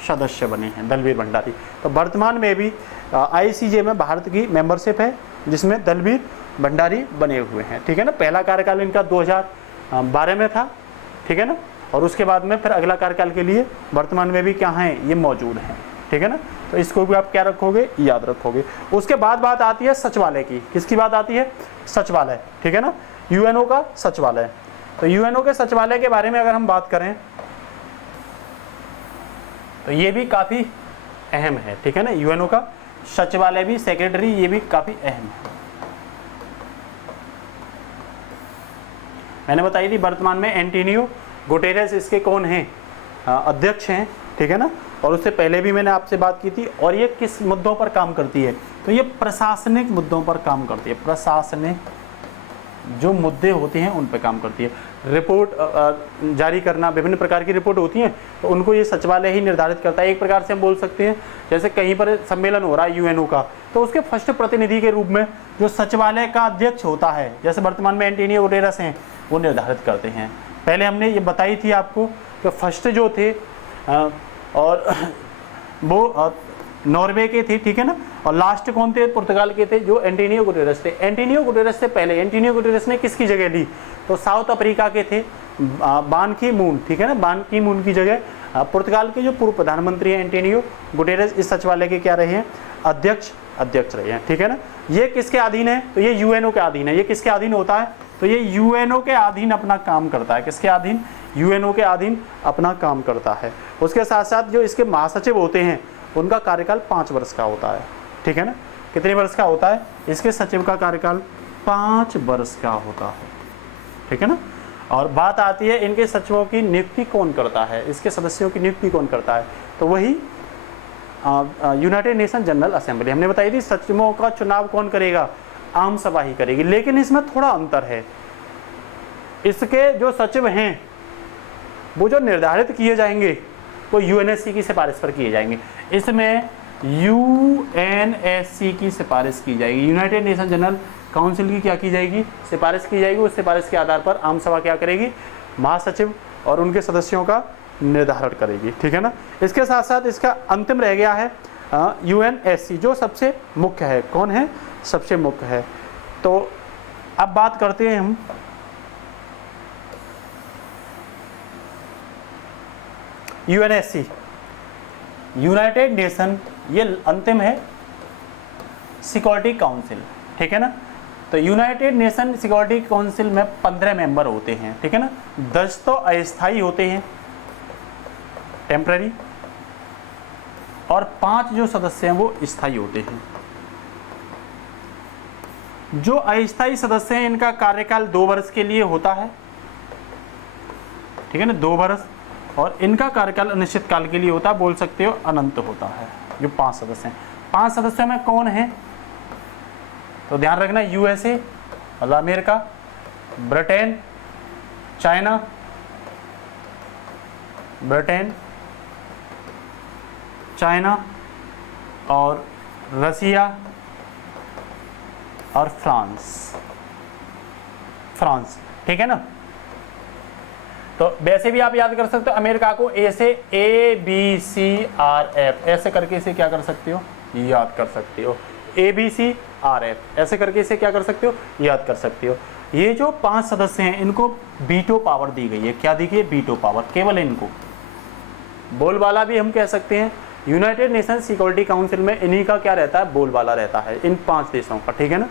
सदस्य बने हैं, दलबीर भंडारी। तो वर्तमान में भी ICJ में भारत की मेंबरशिप है जिसमें दलबीर भंडारी बने हुए हैं, ठीक है ना। पहला कार्यकाल इनका 2012 में था, ठीक है ना। और उसके बाद में फिर अगला कार्यकाल के लिए वर्तमान में भी क्या हैं, ये मौजूद हैं, ठीक है ना। तो इसको भी आप क्या रखोगे, याद रखोगे। उसके बाद बात आती है सचिवालय की। किसकी बात आती है, सचिवालय, ठीक है ना। UNO का सचिवालय। तो UNO के सचिवालय के बारे में अगर हम बात करें तो ये भी काफ़ी अहम है, ठीक है ना। UNO का सचिवालय भी, सेक्रेटरी, ये भी काफ़ी अहम है। मैंने बताई थी वर्तमान में एंटोनियो गुटेरेस इसके कौन हैं, अध्यक्ष हैं, ठीक है ना। और उससे पहले भी मैंने आपसे बात की थी। और ये किस मुद्दों पर काम करती है, तो ये प्रशासनिक मुद्दों पर काम करती है, प्रशासनिक जो मुद्दे होते हैं उन पर काम करती है। रिपोर्ट जारी करना, विभिन्न प्रकार की रिपोर्ट होती हैं तो उनको ये सचिवालय ही निर्धारित करता है। एक प्रकार से हम बोल सकते हैं जैसे कहीं पर सम्मेलन हो रहा है यूएनओ का, तो उसके फर्स्ट प्रतिनिधि के रूप में जो सचिवालय का अध्यक्ष होता है, जैसे वर्तमान में एंटोनियो गुटेरेस हैं, वो निर्धारित करते हैं। पहले हमने ये बताई थी आपको कि फर्स्ट जो थे और वो नॉर्वे के थे, ठीक है ना, और लास्ट कौन थे, पुर्तगाल के थे, जो एंटोनियो गुटेरेस थे। एंटोनियो गुटेरेस से पहले एंटोनियो गुटेरेस ने किसकी जगह ली, तो साउथ अफ्रीका के थे बान की मून, ठीक है ना, बान की मून की जगह पुर्तगाल के जो पूर्व प्रधानमंत्री हैं एंटोनियो गुटेरेस इस सचिवालय के क्या रहे हैं, अध्यक्ष रहे हैं, ठीक है ना। ये किसके अधीन है, तो ये यूएनओ के अधीन है। ये किसके अधीन होता है, तो ये यूएनओ के अधीन अपना काम करता है। किसके अधीन, यूएनओ के अधीन अपना काम करता है। उसके साथ साथ जो इसके महासचिव होते हैं उनका कार्यकाल 5 वर्ष का होता है, ठीक है ना। कितने वर्ष का होता है, इसके सचिव का कार्यकाल 5 वर्ष का होता है, ठीक है ना। और बात आती है इनके सचिवों की नियुक्ति कौन करता है, इसके सदस्यों की नियुक्ति कौन करता है, तो वही यूनाइटेड नेशन जनरल असेंबली। हमने बताई थी सचिवों का चुनाव कौन करेगा, आम सभा ही करेगी। लेकिन इसमें थोड़ा अंतर है, इसके जो सचिव हैं वो जो निर्धारित किए जाएंगे वो यूएनएससी की सिफारिश पर किए जाएंगे। इसमें यूएनएससी की सिफारिश की जाएगी, यूनाइटेड नेशन जनरल काउंसिल की क्या की जाएगी, सिफारिश की जाएगी। उस सिफारिश के आधार पर आम सभा क्या करेगी, महासचिव और उनके सदस्यों का निर्धारण करेगी, ठीक है ना। इसके साथ साथ इसका अंतिम रह गया है यूएनएससी, जो सबसे मुख्य है। कौन है, सबसे मुख्य है। तो अब बात करते हैं हम यूएनएससी, यूनाइटेड नेशन, ये अंतिम है सिक्योरिटी काउंसिल, ठीक है ना। तो यूनाइटेड नेशन सिक्योरिटी काउंसिल में 15 मेंबर होते हैं, ठीक है ना। 10 तो अस्थायी होते हैं, टेम्पररी, और 5 जो सदस्य हैं वो स्थायी होते हैं। जो अस्थायी सदस्य हैं इनका कार्यकाल 2 वर्ष के लिए होता है, ठीक है ना, 2 वर्ष, और इनका कार्यकाल अनिश्चित काल के लिए होता है, बोल सकते हो अनंत होता है। जो 5 सदस्य हैं, 5 सदस्यों में कौन है, तो ध्यान रखना, यूएसए मतलब अमेरिका, ब्रिटेन, चाइना, और रसिया और फ्रांस, ठीक है ना। तो वैसे भी आप याद कर सकते हो अमेरिका को ए से ABCRF ऐसे करके इसे क्या कर सकते हो, याद कर सकते हो। ABCRF ऐसे करके इसे क्या कर सकते हो, याद कर सकते हो। ये जो 5 सदस्य हैं इनको वीटो पावर दी गई है। क्या दी गई है, वीटो पावर, केवल इनको। बोलबाला भी हम कह सकते हैं। यूनाइटेड नेशन सिक्योरिटी काउंसिल में इन्हीं का क्या रहता है, बोलबाला रहता है, इन 5 देशों का, ठीक है ना।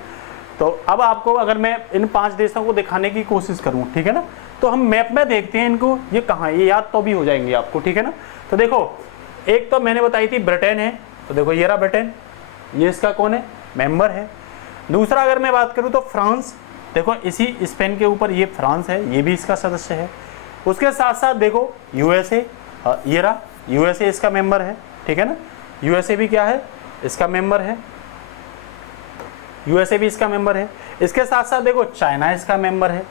तो अब आपको अगर मैं इन 5 देशों को दिखाने की कोशिश करूं, ठीक है ना, तो हम मैप में देखते हैं इनको, ये कहाँ है, ये याद तो भी हो जाएंगे आपको, ठीक है ना। तो देखो, एक तो मैंने बताई थी ब्रिटेन है, तो देखो ये रहा ब्रिटेन, ये इसका कौन है, मेंबर है। दूसरा अगर मैं बात करूं तो फ्रांस, देखो इसी स्पेन के ऊपर ये फ्रांस है, ये भी इसका सदस्य है। उसके साथ साथ देखो यूएसए, ये रहा यूएसए इसका मेंबर है, ठीक है ना। यूएसए भी क्या है, इसका मेंबर है, यूएसए भी इसका मेंबर है। इसके साथ साथ देखो चाइना इसका मेंबर है,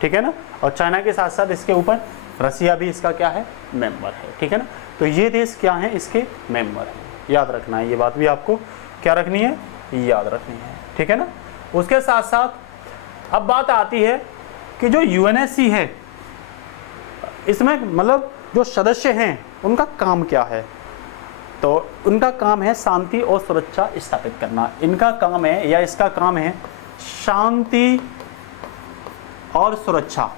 ठीक है ना, और चाइना के साथ साथ इसके ऊपर रसिया भी इसका क्या है, मेंबर है, ठीक है ना। तो ये देश क्या है, इसके मेंबर है, याद रखना है, ये बात भी आपको क्या रखनी है, याद रखनी है, ठीक है ना। उसके साथ साथ अब बात आती है कि जो यूएनएससी है इसमें मतलब जो सदस्य हैं उनका काम क्या है, तो उनका काम है शांति और सुरक्षा स्थापित करना। इनका काम है या इसका काम है शांति और सुरक्षा,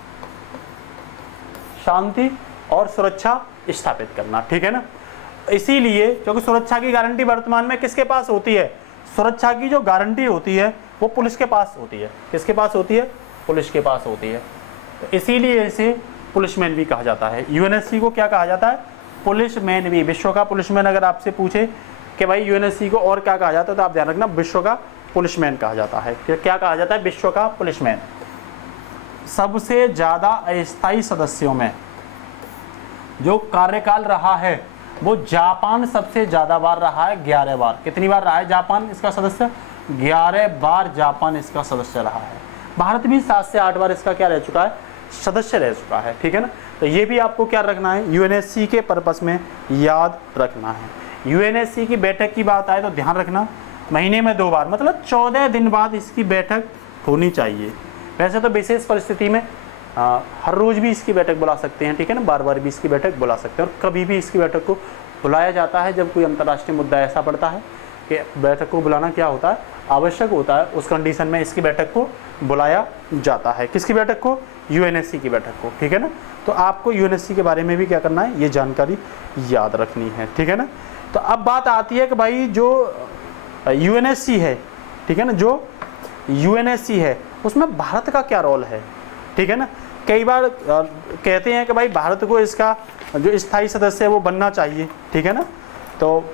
शांति और सुरक्षा स्थापित करना, ठीक है ना। इसीलिए क्योंकि सुरक्षा की गारंटी वर्तमान में किसके पास होती है, सुरक्षा की जो गारंटी होती है वो पुलिस के पास होती है। किसके पास होती है, पुलिस के पास होती है। तो इसीलिए इसे पुलिसमैन भी कहा जाता है। यूएनएससी को क्या कहा जाता है, पुलिसमैन भी। विश्व का पुलिसमैन अगर आपसे पूछे कि भाई यूएनएससी को और क्या कहा जाता है, तो आप ध्यान रखना विश्व का पुलिसमैन कहा जाता है। क्या कहा जाता है, विश्व का पुलिसमैन। सबसे ज़्यादा अस्थायी सदस्यों में जो कार्यकाल रहा है वो जापान सबसे ज़्यादा बार रहा है, 11 बार। कितनी बार रहा है जापान इसका सदस्य, 11 बार जापान इसका सदस्य रहा है। भारत भी 7 से 8 बार इसका क्या रह चुका है, सदस्य रह चुका है, ठीक है ना। तो ये भी आपको क्या रखना है, यूएनएससी के पर्पस में याद रखना है। यूएनएससी की बैठक की बात आए तो ध्यान रखना महीने में 2 बार, मतलब 14 दिन बाद इसकी बैठक होनी चाहिए। वैसे तो विशेष परिस्थिति में हर रोज़ भी इसकी बैठक बुला सकते हैं, ठीक है ना, बार बार भी इसकी बैठक बुला सकते हैं, और कभी भी इसकी बैठक को बुलाया जाता है जब कोई अंतर्राष्ट्रीय मुद्दा ऐसा पड़ता है कि बैठक को बुलाना क्या होता है, आवश्यक होता है, उस कंडीशन में इसकी बैठक को बुलाया जाता है। किसकी बैठक को, यूएनएससी की बैठक को, ठीक है ना। तो आपको यूएनएससी के बारे में भी क्या करना है, ये जानकारी याद रखनी है, ठीक है ना। तो अब बात आती है कि भाई जो यूएनएससी है, ठीक है ना, जो यूएनएससी है उसमें भारत का क्या रोल है, ठीक है ना। कई बार कहते हैं कि भाई भारत को इसका जो स्थायी सदस्य है वो बनना चाहिए, ठीक है ना। तो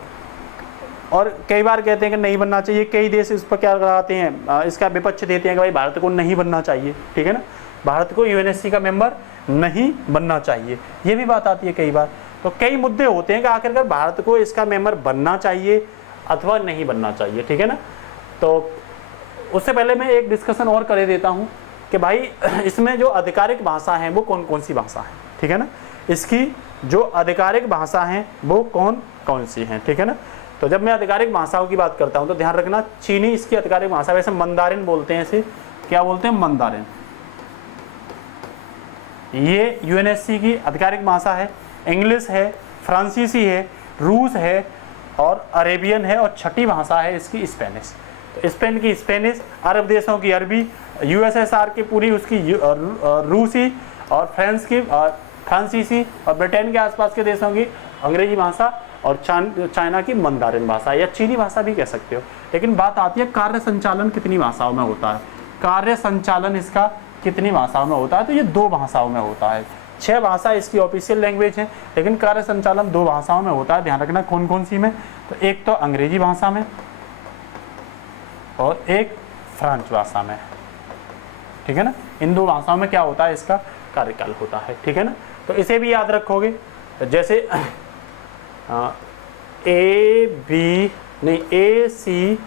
और कई बार कहते हैं कि नहीं बनना चाहिए, कई देश इस पर क्या कराते हैं, इसका विपक्ष देते हैं कि भाई भारत को नहीं बनना चाहिए, ठीक है ना, भारत को यूएनएससी का मेंबर नहीं बनना चाहिए, ये भी बात आती है कई बार। तो कई मुद्दे होते हैं कि आखिरकार भारत को इसका मेंबर बनना चाहिए अथवा नहीं बनना चाहिए, ठीक है ना। तो उससे पहले मैं एक डिस्कशन और कर देता हूँ कि भाई इसमें जो आधिकारिक भाषा है वो कौन कौन सी भाषा है, ठीक है ना, इसकी जो आधिकारिक भाषा हैं वो कौन कौन सी हैं, ठीक है ना। तो जब मैं आधिकारिक भाषाओं की बात करता हूँ तो ध्यान रखना, चीनी इसकी आधिकारिक भाषा, वैसे मंदारिन बोलते हैं इसे, क्या बोलते हैं, मंदारिन, ये यूएनएससी की आधिकारिक भाषा है। इंग्लिश है, फ्रांसीसी है, रूस है और अरेबियन है, और छठी भाषा है इसकी स्पेनिश। तो स्पेन की स्पेनिश, अरब देशों की अरबी, यूएसएसआर की पूरी उसकी रूसी, और फ्रांस की फ्रांसीसी, और ब्रिटेन के आसपास के देशों की अंग्रेजी भाषा, और चाइना की मंदारिन भाषा या चीनी भाषा भी कह सकते हो। लेकिन बात आती है कार्य संचालन कितनी भाषाओं में होता है, कार्य संचालन इसका कितनी भाषाओं में होता है, तो ये 2 भाषाओं में होता है। 6 भाषा इसकी ऑफिशियल लैंग्वेज है, लेकिन कार्य संचालन 2 भाषाओं में होता है। ध्यान रखना कौन कौन सी में, तो एक तो अंग्रेजी भाषा में और एक फ्रेंच भाषा में, ठीक है ना। इन 2 भाषाओं में क्या होता है, इसका कार्यकाल होता है, ठीक है ना। तो इसे भी याद रखोगे, जैसे ए सी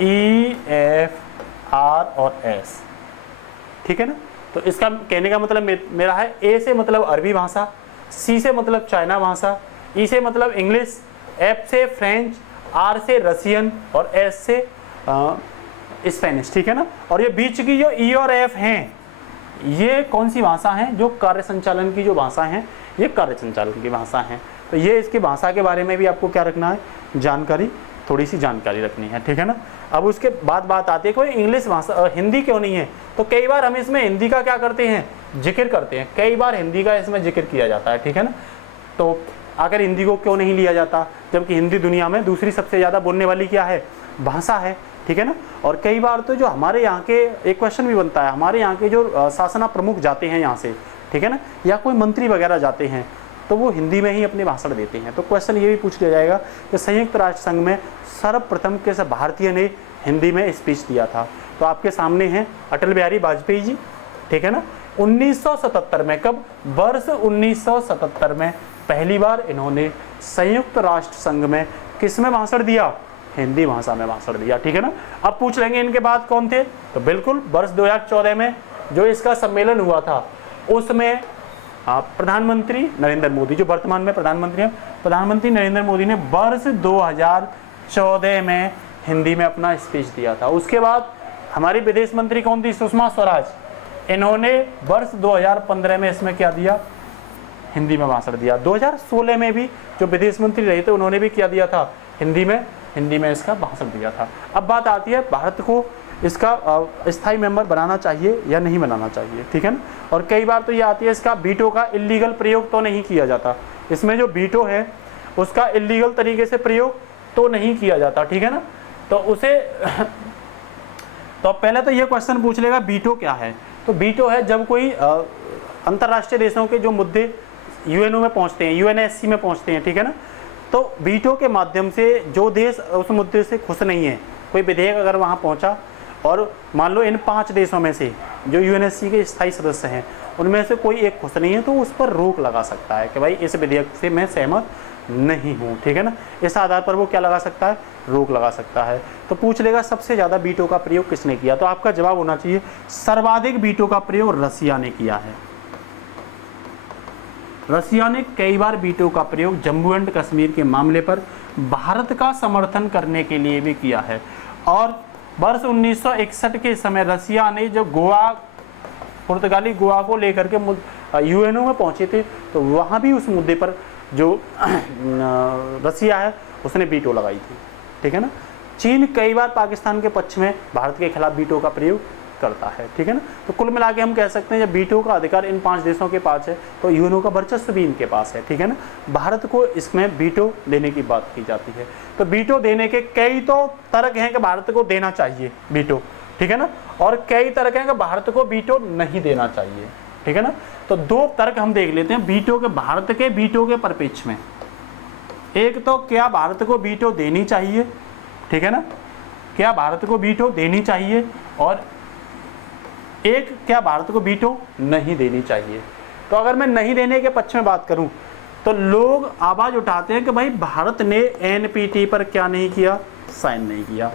ई एफ आर और एस, ठीक है ना। तो इसका कहने का मतलब मेरा है, ए से मतलब अरबी भाषा, सी से मतलब चाइना भाषा, ई से मतलब इंग्लिश, एफ से फ्रेंच, आर से रसियन और एस से स्पेनिश, ठीक है ना। और ये बीच की जो ई और एफ हैं, ये कौन सी भाषा हैं, जो कार्य संचालन की जो भाषा हैं, ये कार्य संचालन की भाषा हैं। तो ये इसकी भाषा के बारे में भी आपको क्या रखना है, जानकारी, थोड़ी सी जानकारी रखनी है, ठीक है ना। अब उसके बाद बात आती है कोई इंग्लिश भाषा, हिंदी क्यों नहीं है, तो कई बार हम इसमें हिंदी का क्या करते हैं, जिक्र करते हैं, कई बार हिंदी का इसमें जिक्र किया जाता है, ठीक है ना। तो आखिर हिंदी को क्यों नहीं लिया जाता, जबकि हिंदी दुनिया में दूसरी सबसे ज़्यादा बोलने वाली क्या है, भाषा है, ठीक है ना। और कई बार तो जो हमारे यहाँ के, एक क्वेश्चन भी बनता है, हमारे यहाँ के जो शासना प्रमुख जाते हैं यहाँ से, ठीक है ना, या कोई मंत्री वगैरह जाते हैं, तो वो हिंदी में ही अपने भाषण देते हैं। तो क्वेश्चन ये भी पूछ लिया जाएगा कि संयुक्त राष्ट्र संघ में सर्वप्रथम किस भारतीय ने हिंदी में स्पीच दिया था, तो आपके सामने हैं अटल बिहारी वाजपेयी जी, ठीक है ना। 1977 में, कब, वर्ष 1977 में पहली बार इन्होंने संयुक्त राष्ट्र संघ में किस में भाषण दिया, हिंदी भाषा में भाषण दिया, ठीक है ना। अब पूछ लेंगे इनके बाद कौन थे, तो बिल्कुल वर्ष 2014 में जो इसका सम्मेलन हुआ था उसमें प्रधानमंत्री नरेंद्र मोदी, जो वर्तमान में प्रधानमंत्री हैं, प्रधानमंत्री नरेंद्र मोदी ने वर्ष 2014 में हिंदी में अपना स्पीच दिया था। उसके बाद हमारी विदेश मंत्री कौन थी, सुषमा स्वराज, इन्होंने वर्ष 2015 में इसमें क्या दिया, हिंदी में भाषण दिया। 2016 में भी जो विदेश मंत्री रहे थे उन्होंने भी क्या दिया था, हिंदी में इसका भाषण दिया था। अब बात आती है भारत को इसका स्थायी मेंबर बनाना चाहिए या नहीं बनाना चाहिए, ठीक है ना। और कई बार तो ये आती है इसका वीटो का इलीगल प्रयोग तो नहीं किया जाता, इसमें जो वीटो है उसका इलीगल तरीके से प्रयोग तो नहीं किया जाता, ठीक है ना। तो उसे तो पहले तो ये क्वेश्चन पूछ लेगा वीटो क्या है, तो वीटो है जब कोई अंतर्राष्ट्रीय देशों के जो मुद्दे यूएनओ में पहुंचते हैं, यूएनएससी में पहुंचते हैं, ठीक है ना, तो वीटो के माध्यम से जो देश उस मुद्दे से खुश नहीं है, कोई विधेयक अगर वहां पहुंचा और मान लो इन 5 देशों में से जो यूएनएससी के स्थायी सदस्य हैं उनमें से कोई एक खुश नहीं है तो उस पर रोक लगा सकता है कि भाई इस विधेयक से मैं सहमत नहीं हूँ, ठीक है ना। इस आधार पर वो क्या लगा सकता है, रोक लगा सकता है। तो पूछ लेगा सबसे ज़्यादा वीटो का प्रयोग किसने किया, तो आपका जवाब होना चाहिए सर्वाधिक वीटो का प्रयोग रसिया ने किया है। रसिया ने कई बार वीटो का प्रयोग जम्मू एंड कश्मीर के मामले पर भारत का समर्थन करने के लिए भी किया है। और वर्ष 1961 के समय रसिया ने जब पुर्तगाली गोवा को लेकर के यूएनओ में पहुंचे थे तो वहां भी उस मुद्दे पर जो रसिया है उसने वीटो लगाई थी, ठीक है ना। चीन कई बार पाकिस्तान के पक्ष में भारत के खिलाफ वीटो का प्रयोग करता है, ठीक है ना। तो कुल मिला के हम कह सकते हैं जब वीटो का अधिकार इन 5 देशों के पास है तो यूएनओ का वर्चस्व भी इनके पास है, ठीक है ना। भारत को इसमें वीटो देने की बात की जाती है। तो वीटो देने के कई तो तर्क हैं कि भारत को देना चाहिए वीटो, ठीक है ना, और कई तर्क हैं कि भारत को वीटो नहीं देना चाहिए, ठीक है ना। तो 2 तर्क हम देख लेते हैं वीटो के, भारत के वीटो के परिप्रेक्ष्य में। एक तो क्या भारत को वीटो देनी चाहिए, ठीक है ना, क्या भारत को वीटो देनी चाहिए, और एक क्या भारत को वीटो नहीं देनी चाहिए। तो अगर मैं नहीं देने के पक्ष में बात करूं तो लोग आवाज उठाते हैं कि भाई भारत ने एनपीटी पर क्या नहीं किया, साइन नहीं किया।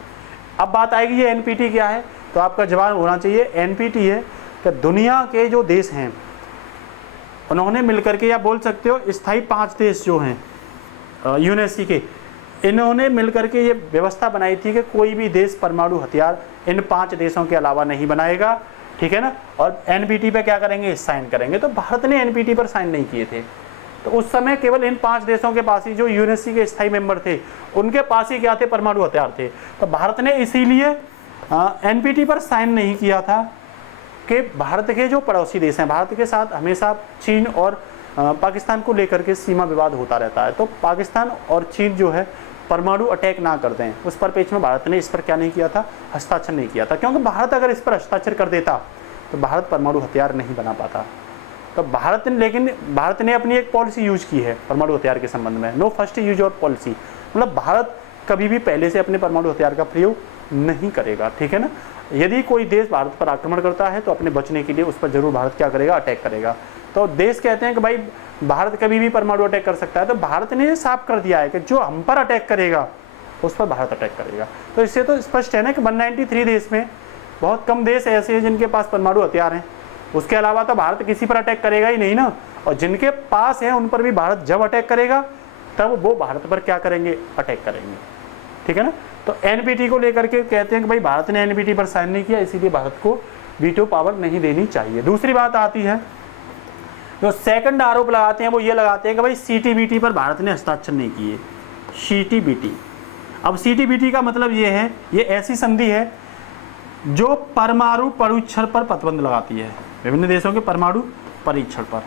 अब बात आएगी ये एनपीटी क्या है, तो आपका जवाब होना चाहिए एनपीटी है कि दुनिया के जो देश हैं उन्होंने मिलकर के, या बोल सकते हो स्थायी 5 देश जो हैं यूएनएससी के, इन्होंने मिलकर के ये व्यवस्था बनाई थी कि कोई भी देश परमाणु हथियार इन 5 देशों के अलावा नहीं बनाएगा, ठीक है ना। और एनपीटी पे क्या करेंगे, साइन करेंगे। तो भारत ने एनपीटी पर साइन नहीं किए थे। तो उस समय केवल इन 5 देशों के पास ही, जो यूएनएससी के स्थायी मेंबर थे उनके पास ही क्या थे, परमाणु हथियार थे। तो भारत ने इसीलिए एनपीटी पर साइन नहीं किया था कि भारत के जो पड़ोसी देश हैं, भारत के साथ हमेशा चीन और पाकिस्तान को लेकर के सीमा विवाद होता रहता है। तो पाकिस्तान और चीन जो है परमाणु अटैक ना कर दें, उस परिप्रेक्ष्य में भारत ने इस पर क्या नहीं किया था, हस्ताक्षर नहीं किया था। क्योंकि भारत अगर इस पर हस्ताक्षर कर देता तो भारत परमाणु हथियार नहीं बना पाता। तो भारत ने अपनी एक पॉलिसी यूज की है परमाणु हथियार के संबंध में, नो फर्स्ट यूज और पॉलिसी, मतलब भारत कभी भी पहले से अपने परमाणु हथियार का प्रयोग नहीं करेगा, ठीक है ना। यदि कोई देश भारत पर आक्रमण करता है तो अपने बचने के लिए उस पर जरूर भारत क्या करेगा, अटैक करेगा। तो देश कहते हैं कि भाई भारत कभी भी परमाणु अटैक कर सकता है, तो भारत ने ये साफ कर दिया है कि जो हम पर अटैक करेगा उस पर भारत अटैक करेगा। तो इससे तो स्पष्ट है ना कि 193 देश में बहुत कम देश ऐसे हैं जिनके पास परमाणु हथियार हैं, उसके अलावा तो भारत किसी पर अटैक करेगा ही नहीं ना। और जिनके पास है उन पर भी भारत जब अटैक करेगा तब वो भारत पर क्या करेंगे, अटैक करेंगे, ठीक है ना। तो एनपीटी को लेकर के कहते हैं कि भाई भारत ने एनपीटी पर साइन नहीं किया, इसीलिए भारत को वीटो पावर नहीं देनी चाहिए। दूसरी बात आती है, जो सेकंड आरोप लगाते हैं वो ये लगाते हैं कि भाई सीटीबीटी पर भारत ने हस्ताक्षर नहीं किए। सीटीबीटी, अब सीटीबीटी का मतलब ये है, ये ऐसी संधि है जो परमाणु परीक्षण पर प्रतिबंध लगाती है, विभिन्न देशों के परमाणु परीक्षण पर,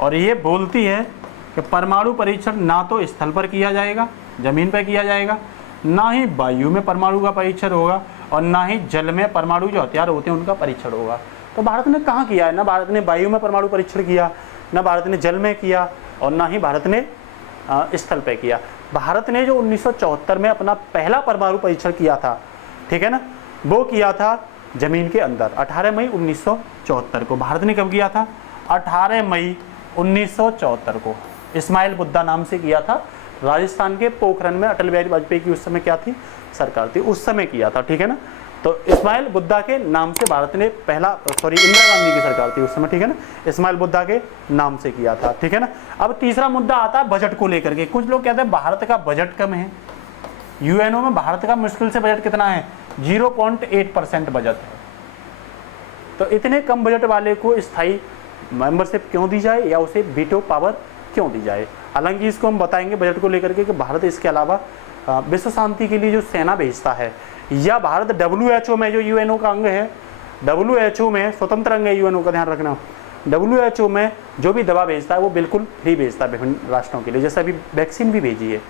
और ये बोलती है कि परमाणु परीक्षण ना तो स्थल पर किया जाएगा, जमीन पर किया जाएगा, ना ही वायु में परमाणु का परीक्षण होगा, और ना ही जल में परमाणु जो हथियार होते हैं उनका परीक्षण होगा। तो भारत ने कहाँ किया है, ना भारत ने वायु में परमाणु परीक्षण किया, ना भारत ने जल में किया, और ना ही भारत ने स्थल पर किया। भारत ने जो 1974 में अपना पहला परमाणु परीक्षण किया था, ठीक है ना, वो किया था जमीन के अंदर 18 मई 1974 को। भारत ने कब किया था, 18 मई 1974 को, इस्माइल बुद्धा नाम से किया था। राजस्थान के पोखरण में अटल बिहारी वाजपेयी की उस समय क्या थी, सरकार थी, उस समय किया था, ठीक है ना। तो इस्माइल बुद्धा के नाम से भारत ने पहला, इंदिरा गांधी की सरकार थी उस समय, ठीक है ना, इस्माइल बुद्धा के नाम से किया था, ठीक है ना। अब तीसरा मुद्दा आता है बजट को लेकर के। कुछ लोग कहते हैं भारत का बजट कम है, यूएनओ में भारत का मुश्किल से बजट कितना है, 0.8% बजट है। तो इतने कम बजट वाले को स्थायी मेंबरशिप क्यों दी जाए, या उसे वीटो पावर क्यों दी जाए। हालांकि इसको हम बताएंगे बजट को लेकर के कि भारत इसके अलावा विश्व शांति के लिए जो सेना भेजता है, या भारत WHO में, जो यूएनओ का अंग है, WHO में स्वतंत्र अंग है यूएनओ का, ध्यान रखना, WHO में जो भी दवा भेजता है वो बिल्कुल फ्री भेजता है विभिन्न राष्ट्रों के लिए। जैसे अभी वैक्सीन भी भेजी है।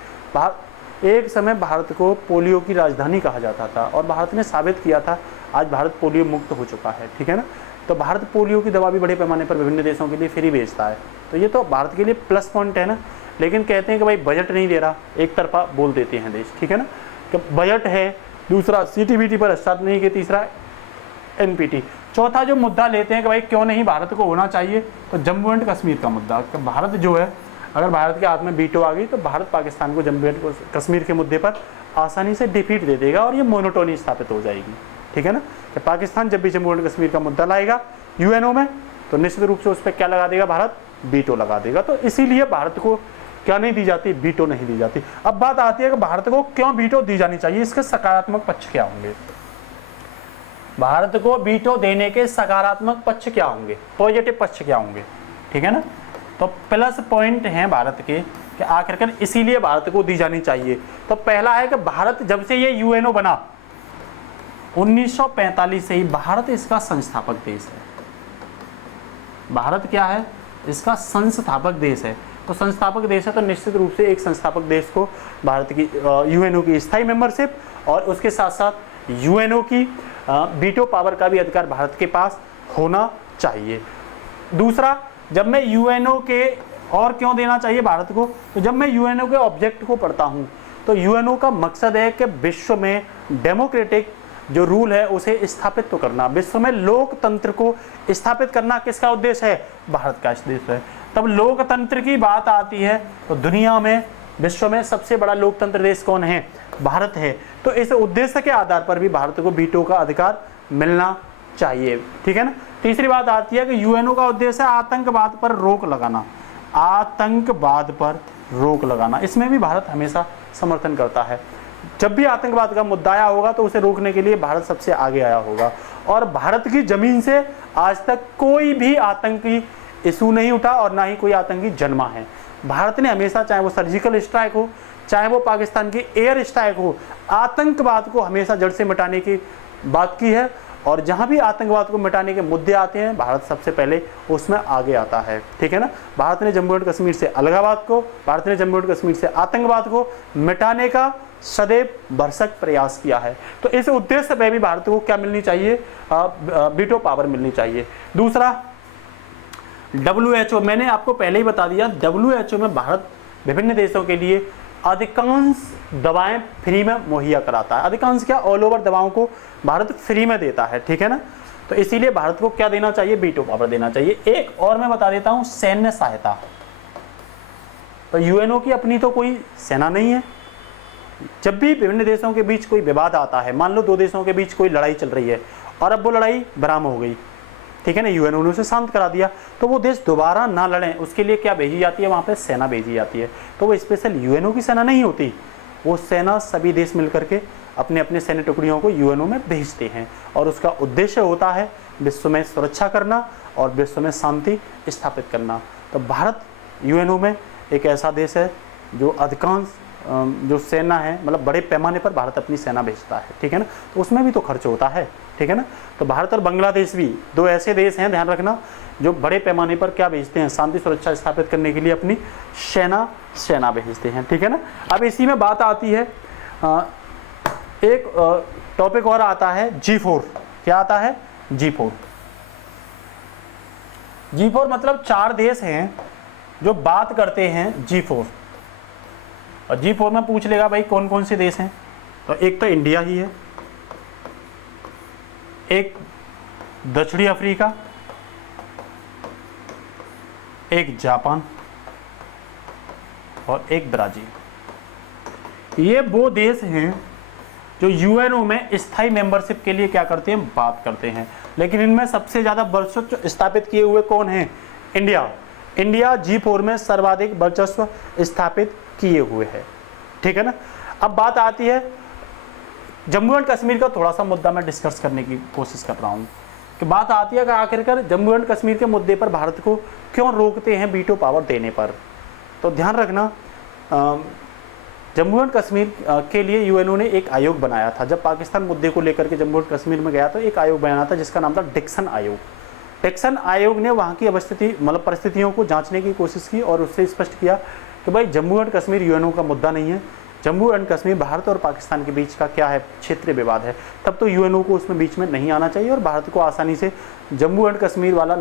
एक समय भारत को पोलियो की राजधानी कहा जाता था, और भारत ने साबित किया था, आज भारत पोलियो मुक्त हो चुका है, ठीक है ना। तो भारत पोलियो की दवा भी बड़े पैमाने पर विभिन्न देशों के लिए फ्री भेजता है। तो ये तो भारत के लिए प्लस पॉइंट है ना। लेकिन कहते हैं कि भाई बजट नहीं दे रहा, एक तरफा बोल देते हैं देश, ठीक है ना, कि बजट है दूसरा CTBT पर हस्ताक्षर नहीं किए, तीसरा NPT। चौथा जो मुद्दा लेते हैं कि भाई क्यों नहीं भारत को होना चाहिए, तो जम्मू एंड कश्मीर का मुद्दा। कि भारत जो है, अगर भारत के हाथ में वीटो आ गई तो भारत पाकिस्तान को जम्मू एंड कश्मीर के मुद्दे पर आसानी से डिफीट दे देगा और ये मोनोटोनी स्थापित हो जाएगी। ठीक है ना, कि पाकिस्तान जब भी जम्मू एंड कश्मीर का मुद्दा लाएगा यूएनओ में तो निश्चित रूप से उस पर क्या लगा देगा भारत, वीटो लगा देगा। तो इसीलिए भारत को क्या नहीं दी जाती, वीटो नहीं दी जाती। अब बात आती है कि भारत को क्यों वीटो दी जानी चाहिए, इसके सकारात्मक पक्ष क्या होंगे। भारत को वीटो देने के सकारात्मक पक्ष क्या होंगे, पॉजिटिव पक्ष क्या होंगे, ठीक है ना। तो प्लस पॉइंट हैं भारत के कि आखिरकार इसीलिए भारत को दी जानी चाहिए। तो पहला है कि भारत जब से ये यूएनओ बना 1945 से ही भारत इसका संस्थापक देश है। भारत क्या है, इसका संस्थापक देश है। तो संस्थापक देश है तो निश्चित रूप से एक संस्थापक देश को भारत की यूएनओ की स्थायी मेंबरशिप और उसके साथ साथ यूएनओ की वीटो पावर का भी अधिकार भारत के पास होना चाहिए। दूसरा, जब मैं यूएनओ के और क्यों देना चाहिए भारत को, तो जब मैं यूएनओ के ऑब्जेक्ट को पढ़ता हूँ तो यूएनओ का मकसद है कि विश्व में डेमोक्रेटिक जो रूल है उसे स्थापित तो करना, विश्व में लोकतंत्र को स्थापित करना किसका उद्देश्य है, भारत का उद्देश्य है। तब लोकतंत्र की बात आती है तो दुनिया में विश्व में सबसे बड़ा लोकतंत्र देश कौन है, भारत है। तो इस उद्देश्य के आधार पर भी भारत को वीटो का अधिकार मिलना चाहिए। ठीक है ना। तीसरी बात आती है कि यूएनओ का उद्देश्य है आतंकवाद पर रोक लगाना, आतंकवाद पर रोक लगाना। इसमें भी भारत हमेशा समर्थन करता है। जब भी आतंकवाद का मुद्दा आया होगा तो उसे रोकने के लिए भारत सबसे आगे आया होगा। और भारत की जमीन से आज तक कोई भी आतंकी इशू नहीं उठा और ना ही कोई आतंकी जन्मा है। भारत ने हमेशा, चाहे वो सर्जिकल स्ट्राइक हो, चाहे वो पाकिस्तान की एयर स्ट्राइक हो, आतंकवाद को हमेशा जड़ से मिटाने की बात की है। और जहां भी आतंकवाद को मिटाने के मुद्दे आते हैं भारत सबसे पहले उसमें आगे आता है। ठीक है ना। भारत ने जम्मू एंड कश्मीर से अलगावाद को, भारत ने जम्मू एंड कश्मीर से आतंकवाद को मिटाने का सदैव भरसक प्रयास किया है। तो इस उद्देश्य में भी भारत को क्या मिलनी चाहिए, वीटो पावर मिलनी चाहिए। दूसरा, WHO, मैंने आपको पहले ही बता दिया, WHO में भारत विभिन्न देशों के लिए अधिकांश दवाएं फ्री में मुहैया कराता है। अधिकांश क्या, ऑल ओवर दवाओं को भारत फ्री में देता है। ठीक है ना। तो इसीलिए भारत को क्या देना चाहिए, वीटो पावर देना चाहिए। एक और मैं बता देता हूं, सैन्य सहायता। तो यूएनओ की अपनी तो कोई सेना नहीं है। जब भी विभिन्न देशों के बीच कोई विवाद आता है, मान लो दो देशों के बीच कोई लड़ाई चल रही है और अब वो लड़ाई विराम हो गई, ठीक है ना, यूएनओ ने उसे शांत करा दिया, तो वो देश दोबारा ना लड़ें उसके लिए क्या भेजी जाती है, वहाँ पे सेना भेजी जाती है। तो वो स्पेशल यूएनओ की सेना नहीं होती, वो सेना सभी देश मिलकर के अपने अपने सैन्य टुकड़ियों को यूएनओ में भेजते हैं और उसका उद्देश्य होता है विश्व में सुरक्षा करना और विश्व में शांति स्थापित करना। तो भारत यूएनओ में एक ऐसा देश है जो अधिकांश जो सेना है, मतलब बड़े पैमाने पर भारत अपनी सेना भेजता है। ठीक है ना। तो उसमें भी तो खर्च होता है। ठीक है ना। तो भारत और बांग्लादेश भी दो ऐसे देश हैं, ध्यान रखना, जो बड़े पैमाने पर क्या भेजते हैं, शांति सुरक्षा स्थापित करने के लिए अपनी सेना भेजते हैं। ठीक है ना। अब इसी में बात आती है, एक टॉपिक और आता है G4। क्या आता है, G4। G4 मतलब 4 देश हैं जो बात करते हैं G4। और G4 में पूछ लेगा भाई कौन कौन से देश हैं, तो एक तो इंडिया ही है, एक दक्षिणी अफ्रीका, एक जापान और एक ब्राजील। ये वो देश हैं जो यूएनओ में स्थायी मेंबरशिप के लिए क्या करते हैं, बात करते हैं। लेकिन इनमें सबसे ज़्यादा वर्चस्व स्थापित किए हुए कौन हैं, इंडिया। इंडिया G4 में सर्वाधिक वर्चस्व स्थापित किए हुए है। ठीक है ना। अब बात आती है जम्मू एंड कश्मीर का, थोड़ा सा मुद्दा मैं डिस्कस करने की कोशिश कर रहा हूँ कि बात आती है कि आखिरकार जम्मू एंड कश्मीर के मुद्दे पर भारत को क्यों रोकते हैं वीटो पावर देने पर। तो ध्यान रखना, जम्मू एंड कश्मीर के लिए यूएनओ ने एक आयोग बनाया था। जब पाकिस्तान मुद्दे को लेकर के जम्मू एंड कश्मीर में गया तो एक आयोग बनाया था जिसका नाम था डिक्सन आयोग। डिक्सन आयोग ने वहाँ की अवस्थिति, मतलब परिस्थितियों को जांचने की कोशिश की और उससे स्पष्ट किया कि भाई जम्मू एंड कश्मीर यूएनओ का मुद्दा नहीं है, जम्मू एंड कश्मीर भारत और पाकिस्तान के बीच का क्या है, क्षेत्रीय विवाद है। तब तो यूएनओ को उसमें बीच में नहीं आना चाहिए और भारत को आसानी से जम्मू एंड कश्मीर वाला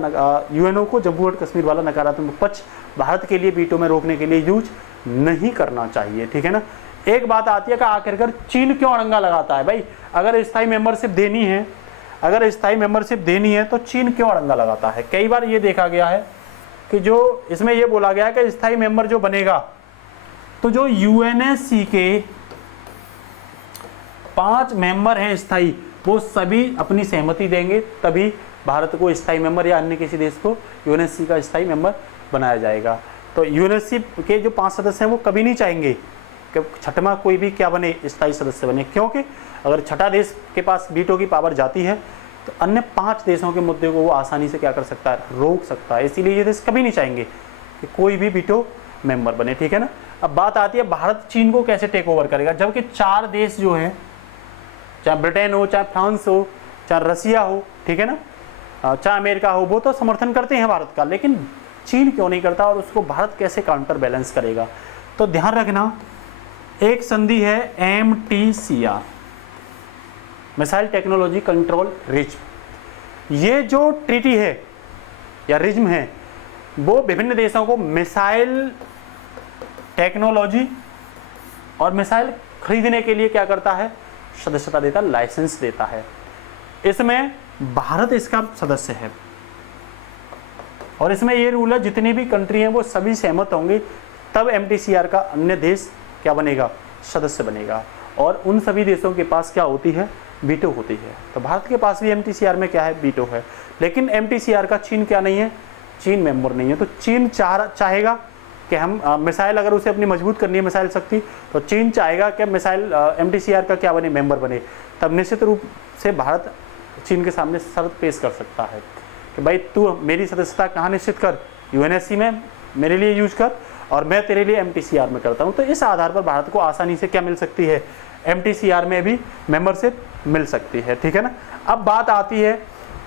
यूएनओ को जम्मू एंड कश्मीर वाला नकारात्मक पक्ष भारत के लिए वीटो में रोकने के लिए यूज नहीं करना चाहिए। ठीक है ना। एक बात आती है कि आखिरकार चीन क्यों अड़ंगा लगाता है भाई? अगर स्थायी मेंबरशिप देनी है, अगर स्थायी मेंबरशिप देनी है तो चीन क्यों अड़ंगा लगाता है? कई बार ये देखा गया है कि जो इसमें ये बोला गया है कि स्थायी मेंबर जो बनेगा तो जो यूएनएससी के 5 मेंबर हैं स्थायी, वो सभी अपनी सहमति देंगे, तभी भारत को स्थायी मेंबर या अन्य किसी देश को यूएनएससी का स्थायी मेंबर बनाया जाएगा। तो यूएनएससी के जो 5 सदस्य हैं वो कभी नहीं चाहेंगे कि छठवां कोई भी क्या बने, स्थायी सदस्य बने, क्योंकि अगर छठा देश के पास वीटो की पावर जाती है तो अन्य 5 देशों के मुद्दे को वो आसानी से क्या कर सकता है, रोक सकता है। इसीलिए ये देश कभी नहीं चाहेंगे कि कोई भी वीटो मेंबर बने, ठीक है ना। अब बात आती है भारत चीन को कैसे टेक ओवर करेगा, जबकि 4 देश जो हैं, चाहे ब्रिटेन हो, चाहे फ्रांस हो, चाहे रसिया हो, ठीक है ना, चाहे अमेरिका हो, वो तो समर्थन करते हैं भारत का, लेकिन चीन क्यों नहीं करता और उसको भारत कैसे काउंटर बैलेंस करेगा? तो ध्यान रखना, एक संधि है MTCR, missile technology control rhythm. ये जो ट्रीटी है या रिज्म है वो विभिन्न देशों को मिसाइल टेक्नोलॉजी और मिसाइल खरीदने के लिए क्या करता है, सदस्यता देता, लाइसेंस देता है। इसमें भारत इसका सदस्य है और इसमें ये रूल है जितनी भी कंट्री हैं वो सभी सहमत होंगे तब MTCR का अन्य देश क्या बनेगा, सदस्य बनेगा। और उन सभी देशों के पास क्या होती है, वीटो होती है। तो भारत के पास भी MTCR में क्या है, वीटो है। लेकिन MTCR का चीन क्या नहीं है, चीन मेंबर नहीं है। तो चीन चाहेगा कि हम मिसाइल, अगर उसे अपनी मजबूत करनी है मिसाइल शक्ति, तो चीन चाहेगा कि मिसाइल MTCR का क्या बने, मेंबर बने। तब निश्चित रूप से भारत चीन के सामने शर्त पेश कर सकता है कि भाई तू मेरी सदस्यता कहाँ निश्चित कर, यूएनएससी में मेरे लिए यूज कर और मैं तेरे लिए MTCR में करता हूँ। तो इस आधार पर भारत को आसानी से क्या मिल सकती है, MTCR में भी मेंबरशिप मिल सकती है, ठीक है ना। अब बात आती है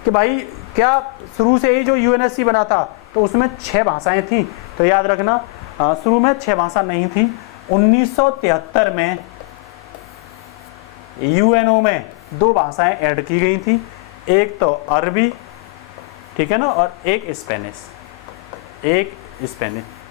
कि भाई क्या शुरू से ही जो यूएनएससी बना था तो उसमें 6 भाषाएं थी? तो याद रखना, शुरू में 6 भाषा नहीं थी। 1973 में यूएनओ में 2 भाषाएं ऐड की गई थी, एक तो अरबी, ठीक है ना, और एक स्पेनिश,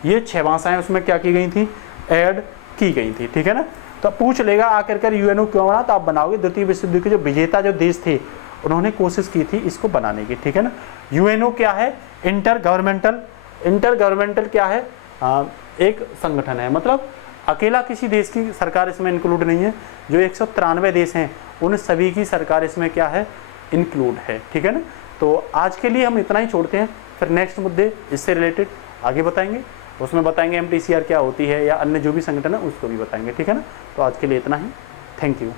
ये 6 भाषाएं उसमें क्या की गई थी, ऐड की गई थी, ठीक है ना। तो पूछ लेगा आखिरकार यूएनओ क्यों बना, तो आप बनाओगे द्वितीय विश्व युद्ध के जो विजेता जो देश थे उन्होंने कोशिश की थी इसको बनाने की, ठीक है ना। यूएनओ क्या है, इंटर गवर्नमेंटल क्या है, एक संगठन है, मतलब अकेला किसी देश की सरकार इसमें इंक्लूड नहीं है। जो 193 देश हैं उन सभी की सरकार इसमें क्या है, इंक्लूड है, ठीक है ना। तो आज के लिए हम इतना ही छोड़ते हैं, फिर नेक्स्ट मुद्दे इससे रिलेटेड आगे बताएंगे, उसमें बताएंगे MTCR क्या होती है या अन्य जो भी संगठन है उसको भी बताएंगे, ठीक है ना। तो आज के लिए इतना ही, थैंक यू।